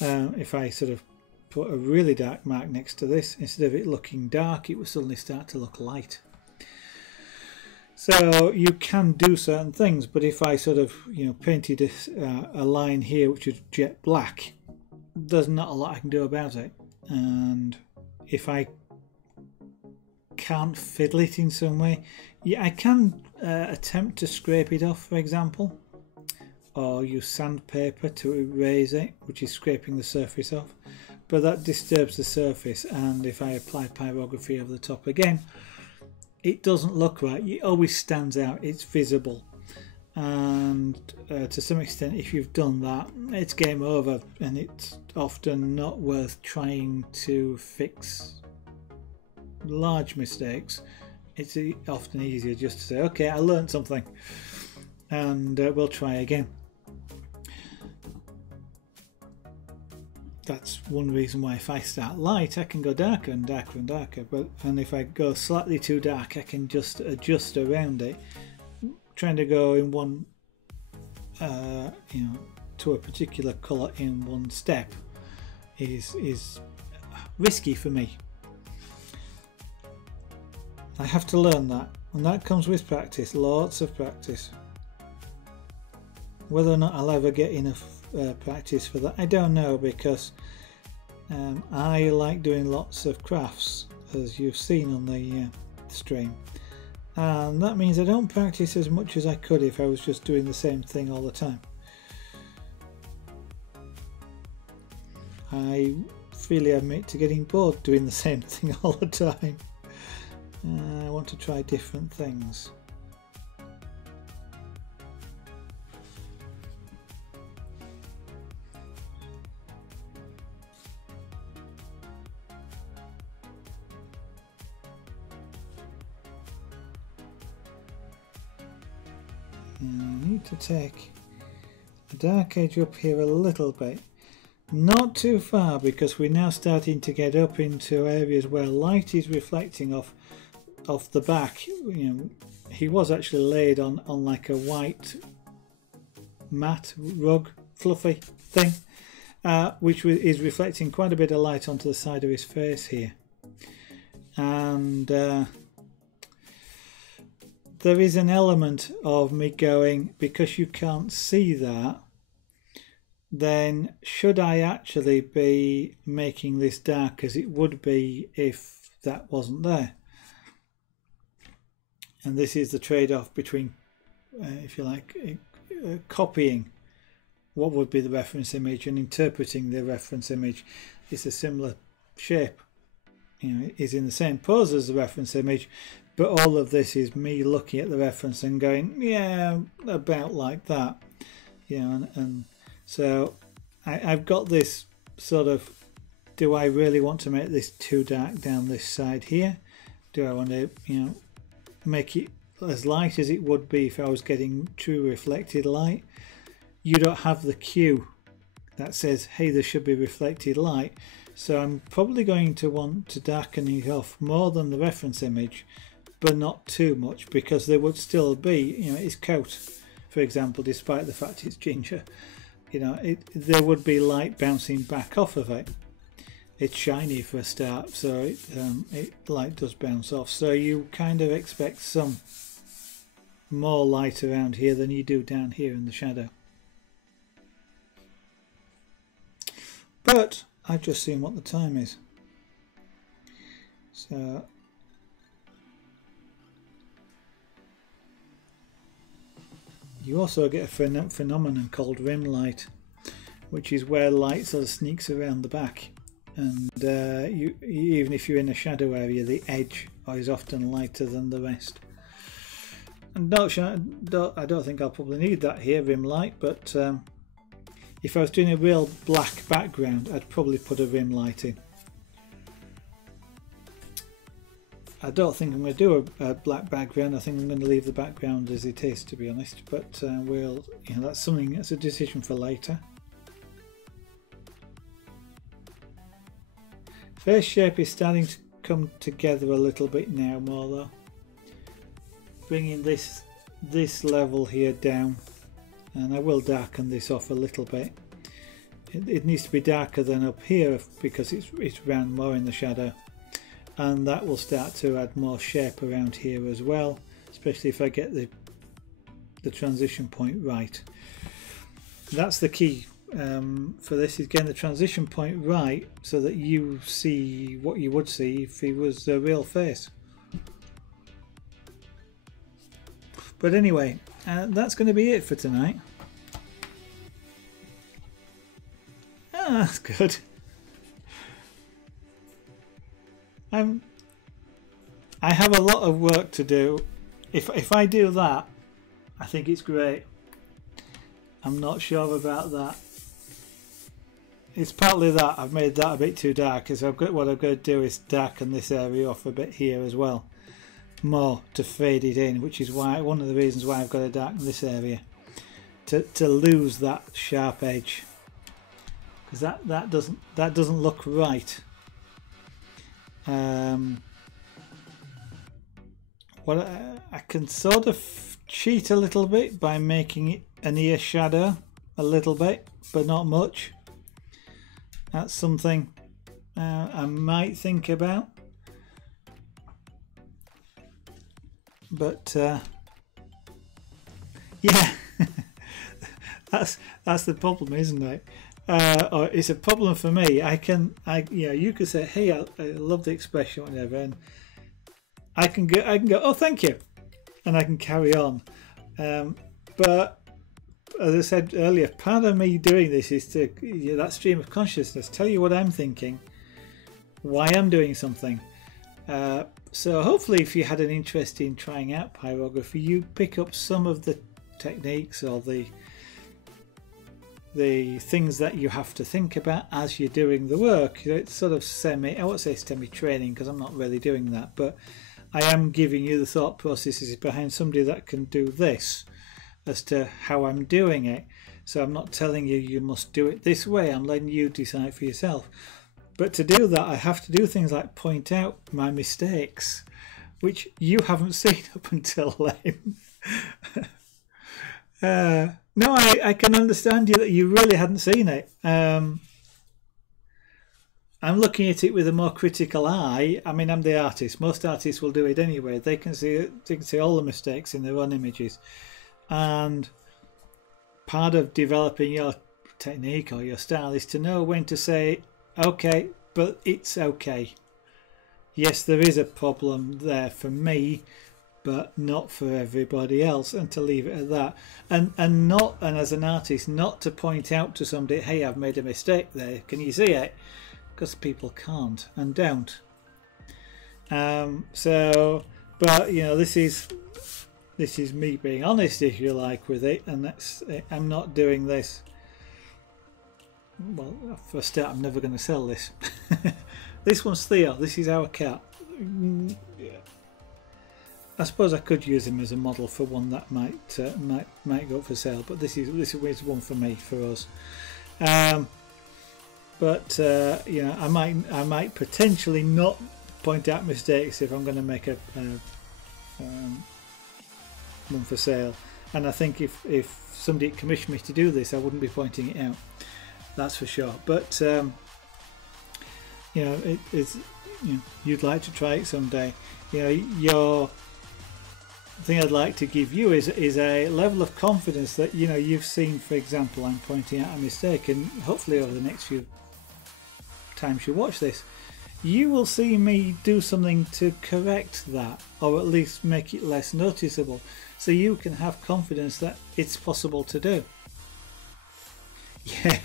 If I sort of put a really dark mark next to this, instead of it looking dark, it will suddenly start to look light. So you can do certain things, but if I sort of, you know, painted a line here which is jet black, there's not a lot I can do about it. And if I can't fiddle it in some way, yeah, I can attempt to scrape it off, for example, or use sandpaper to erase it, which is scraping the surface off. But that disturbs the surface, and if I apply pyrography over the top again, it doesn't look right. It always stands out, it's visible, and to some extent if you've done that, it's game over, and it's often not worth trying to fix large mistakes. It's often easier just to say, okay, I learned something, and we'll try again. That's one reason why if I start light I can go darker and darker and darker, and if I go slightly too dark I can just adjust around it. Trying to go in one you know, to a particular colour in one step is risky for me. I have to learn that, and that comes with practice, lots of practice. Whether or not I'll ever get enough practice for that, I don't know, because I like doing lots of crafts, as you've seen on the stream, and that means I don't practice as much as I could if I was just doing the same thing all the time. I freely admit to getting bored doing the same thing all the time. I want to try different things. I need to take the dark edge up here a little bit, not too far, because we're now starting to get up into areas where light is reflecting off the back. You know, he was actually laid on like a white mat rug, fluffy thing, which is reflecting quite a bit of light onto the side of his face here, and there is an element of me going, because you can't see that, then should I actually be making this dark as it would be if that wasn't there? And this is the trade-off between, if you like, copying what would be the reference image and interpreting the reference image. It's a similar shape. is in the same pose as the reference image, but all of this is me looking at the reference and going, yeah, about like that, and so I've got this sort of, do I really want to make this too dark down this side here? Do I want to, make it as light as it would be if I was getting true reflected light? You don't have the cue that says, hey, there should be reflected light. So I'm probably going to want to darken it off more than the reference image, but not too much, because there would still be, its coat, for example, despite the fact it's ginger, there would be light bouncing back off of it. It's shiny for a start, so light does bounce off. So you kind of expect some more light around here than you do down here in the shadow. But I've just seen what the time is. So you also get a phenomenon called rim light, which is where light sort of sneaks around the back, and even if you're in a shadow area, the edge is often lighter than the rest. And I don't think I'll probably need that here, rim light, but if I was doing a real black background, I'd probably put a rim light in. I don't think I'm going to do a black background. I think I'm going to leave the background as it is, to be honest. But that's a decision for later. Face shape is starting to come together a little bit now, more though. Bringing this level here down, and I will darken this off a little bit. It needs to be darker than up here because it's round more in the shadow. And that will start to add more shape around here as well, especially if I get the transition point right. That's the key for this, is getting the transition point right so that you see what you would see if he was a real face. But anyway, that's going to be it for tonight. That's good. I have a lot of work to do. If I do that, I think it's great. I'm not sure about that. It's partly that I've made that a bit too dark, as what I've got to do is darken this area off a bit here as well, more to fade it in, which is why one of the reasons why I've got to darken this area to lose that sharp edge, because that doesn't look right. I can sort of cheat a little bit by making it an ear shadow a little bit, but not much. That's something I might think about. But yeah, that's the problem, isn't it? Or it's a problem for me. You could say, hey, I love the expression, whatever, and I can go, oh, thank you, and I can carry on. But as I said earlier, part of me doing this is to that stream of consciousness, tell you what I'm thinking, why I'm doing something. So hopefully, if you had an interest in trying out pyrography, you pick up some of the techniques or the things that you have to think about as you're doing the work. It's sort of I won't say semi-training because I'm not really doing that, but I am giving you the thought processes behind somebody that can do this as to how I'm doing it. So I'm not telling you must do it this way, I'm letting you decide for yourself. But to do that, I have to do things like point out my mistakes, which you haven't seen up until then. No, I can understand you that you really hadn't seen it. I'm looking at it with a more critical eye. I mean, I'm the artist. Most artists will do it anyway. They can see all the mistakes in their own images. And part of developing your technique or your style is to know when to say, okay, but it's okay. Yes, there is a problem there for me, but not for everybody else, and to leave it at that. And as an artist, not to point out to somebody, hey, I've made a mistake there, can you see it? Because people can't and don't. But you know, this is me being honest, if you like, with it, and I'm not doing this. Well, for a start, I'm never going to sell this. This one's Theo. This is our cat. I suppose I could use him as a model for one that might go up for sale, but this is one for me, for us. But you know, I might potentially not point out mistakes if I'm going to make a one for sale, and I think if somebody commissioned me to do this, I wouldn't be pointing it out. That's for sure. But you know, you'd like to try it someday. You know, the thing I'd like to give you is a level of confidence that, you know, you've seen, for example, I'm pointing out a mistake, and hopefully over the next few times you watch this, you will see me do something to correct that, or at least make it less noticeable, so you can have confidence that it's possible to do. Yeah.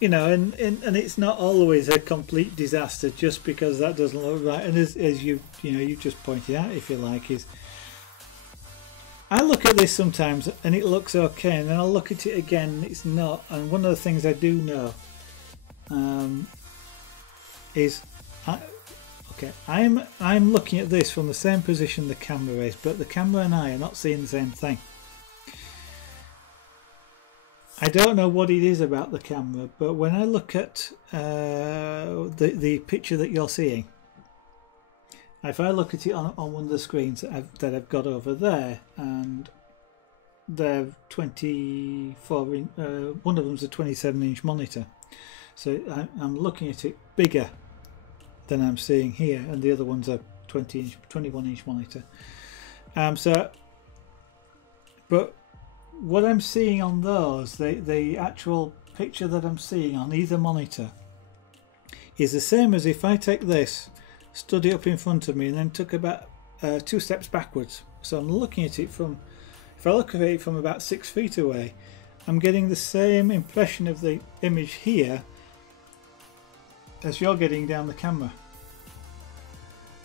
You know, and it's not always a complete disaster just because that doesn't look right. And as you just pointed out, if you like, is I look at this sometimes and it looks okay, and then I'll look at it again and it's not. And one of the things I do know is I'm looking at this from the same position the camera is, but the camera and I are not seeing the same thing. I don't know what it is about the camera, but when I look at the picture that you're seeing, if I look at it on one of the screens that I've got over there, and they're 24 one of them's a 27-inch monitor, so I'm looking at it bigger than I'm seeing here, and the other one's a 21-inch monitor. But what I'm seeing on those, the actual picture that I'm seeing on either monitor is the same as if I take this, stood it up in front of me, and then took about 2 steps backwards. So I'm looking at it from, if I look at it from about 6 feet away, I'm getting the same impression of the image here as you're getting down the camera.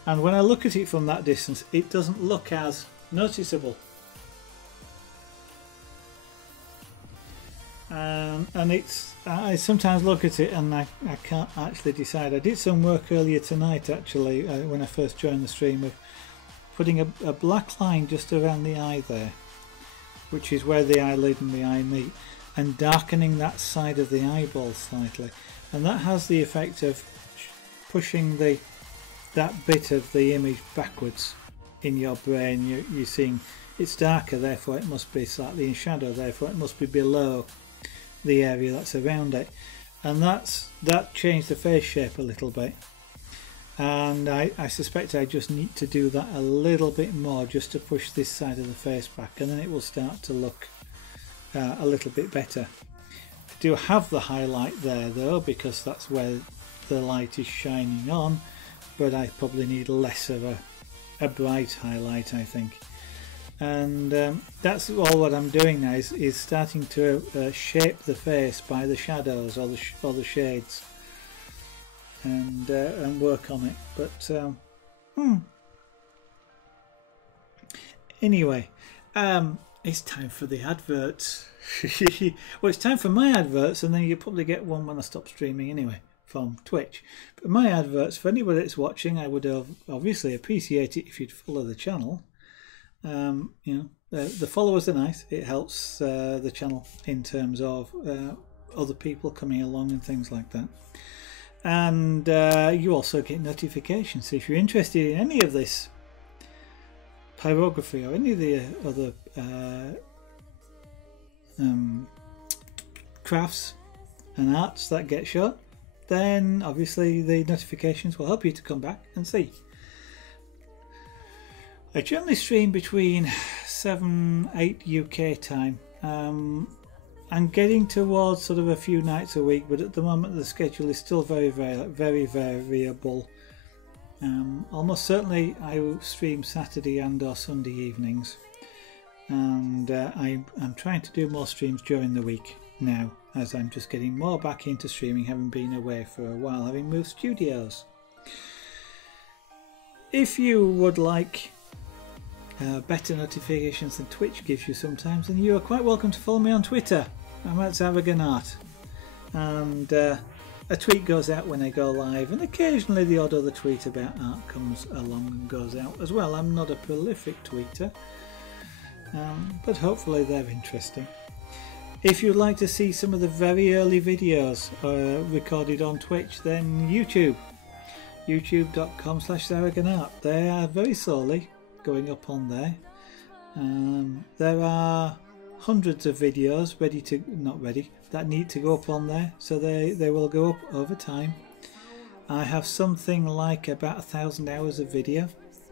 And when I look at it from that distance, it doesn't look as noticeable. And I sometimes look at it and I can't actually decide. I did some work earlier tonight, actually, when I first joined the stream, of putting a black line just around the eye there, which is where the eyelid and the eye meet, and darkening that side of the eyeball slightly, and that has the effect of pushing that bit of the image backwards in your brain. You're seeing it's darker, therefore it must be slightly in shadow, therefore it must be below the area that's around it, and that changed the face shape a little bit, and I suspect I just need to do that a little bit more, just to push this side of the face back, and then it will start to look a little bit better. I do have the highlight there though, because that's where the light is shining on, but I probably need less of a bright highlight, I think. And that's all what I'm doing now, is starting to shape the face by the shadows or the shades, and work on it. But anyway, it's time for the adverts. Well, it's time for my adverts, and then you probably get one when I stop streaming anyway from Twitch. But my adverts, for anybody that's watching, I would obviously appreciate it if you'd follow the channel. You know, the followers are nice. It helps the channel in terms of other people coming along and things like that. And you also get notifications. So if you're interested in any of this pyrography or any of the other crafts and arts that get shot, then obviously the notifications will help you to come back and see. I generally stream between 7-8 UK time. I'm getting towards sort of a few nights a week, but at the moment the schedule is still very variable. Almost certainly I will stream Saturday and or Sunday evenings, and I'm trying to do more streams during the week now, as I'm just getting more back into streaming, having been away for a while, having moved studios. If you would like better notifications than Twitch gives you sometimes, then you are quite welcome to follow me on Twitter. I'm at Zaraganart, and a tweet goes out when I go live, and occasionally the odd other tweet about art comes along and goes out as well. I'm not a prolific tweeter, but hopefully they're interesting. If you'd like to see some of the very early videos recorded on Twitch, then youtube.com/Zaraganart. They are very slowly going up on there. There are hundreds of videos that need to go up on there, so they will go up over time. I have something like about 1,000 hours of video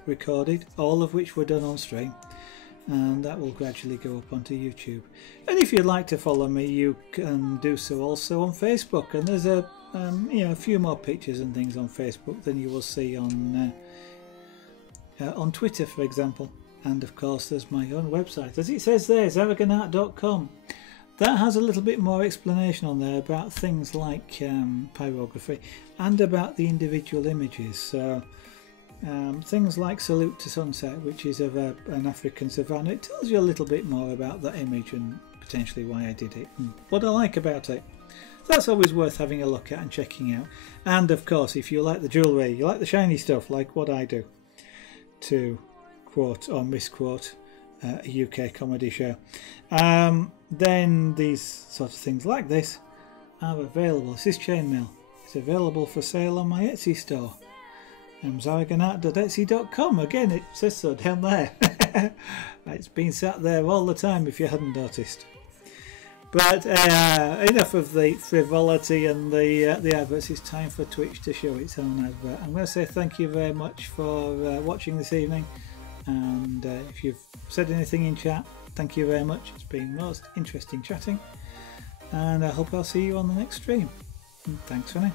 recorded, all of which were done on stream, and that will gradually go up onto YouTube. And if you'd like to follow me, you can do so also on Facebook, and there's a few more pictures and things on Facebook than you will see on Twitter, for example. And of course there's my own website, as it says there, zaraganart.com. That has a little bit more explanation on there about things like pyrography and about the individual images. So things like Salute to Sunset, which is of an African savannah. It tells you a little bit more about that image and potentially why I did it and what I like about it. That's always worth having a look at and checking out. And of course, if you like the jewellery, you like the shiny stuff, like what I do, to quote or misquote a UK comedy show, then these sort of things like this are available. This is chainmail. It's available for sale on my Etsy store. Zaraganart.etsy.com. Again, it says so down there. It's been sat there all the time if you hadn't noticed. But enough of the frivolity and the adverts. It's time for Twitch to show its own advert. I'm going to say thank you very much for watching this evening, and if you've said anything in chat, thank you very much. It's been most interesting chatting, and I hope I'll see you on the next stream. Thanks for now.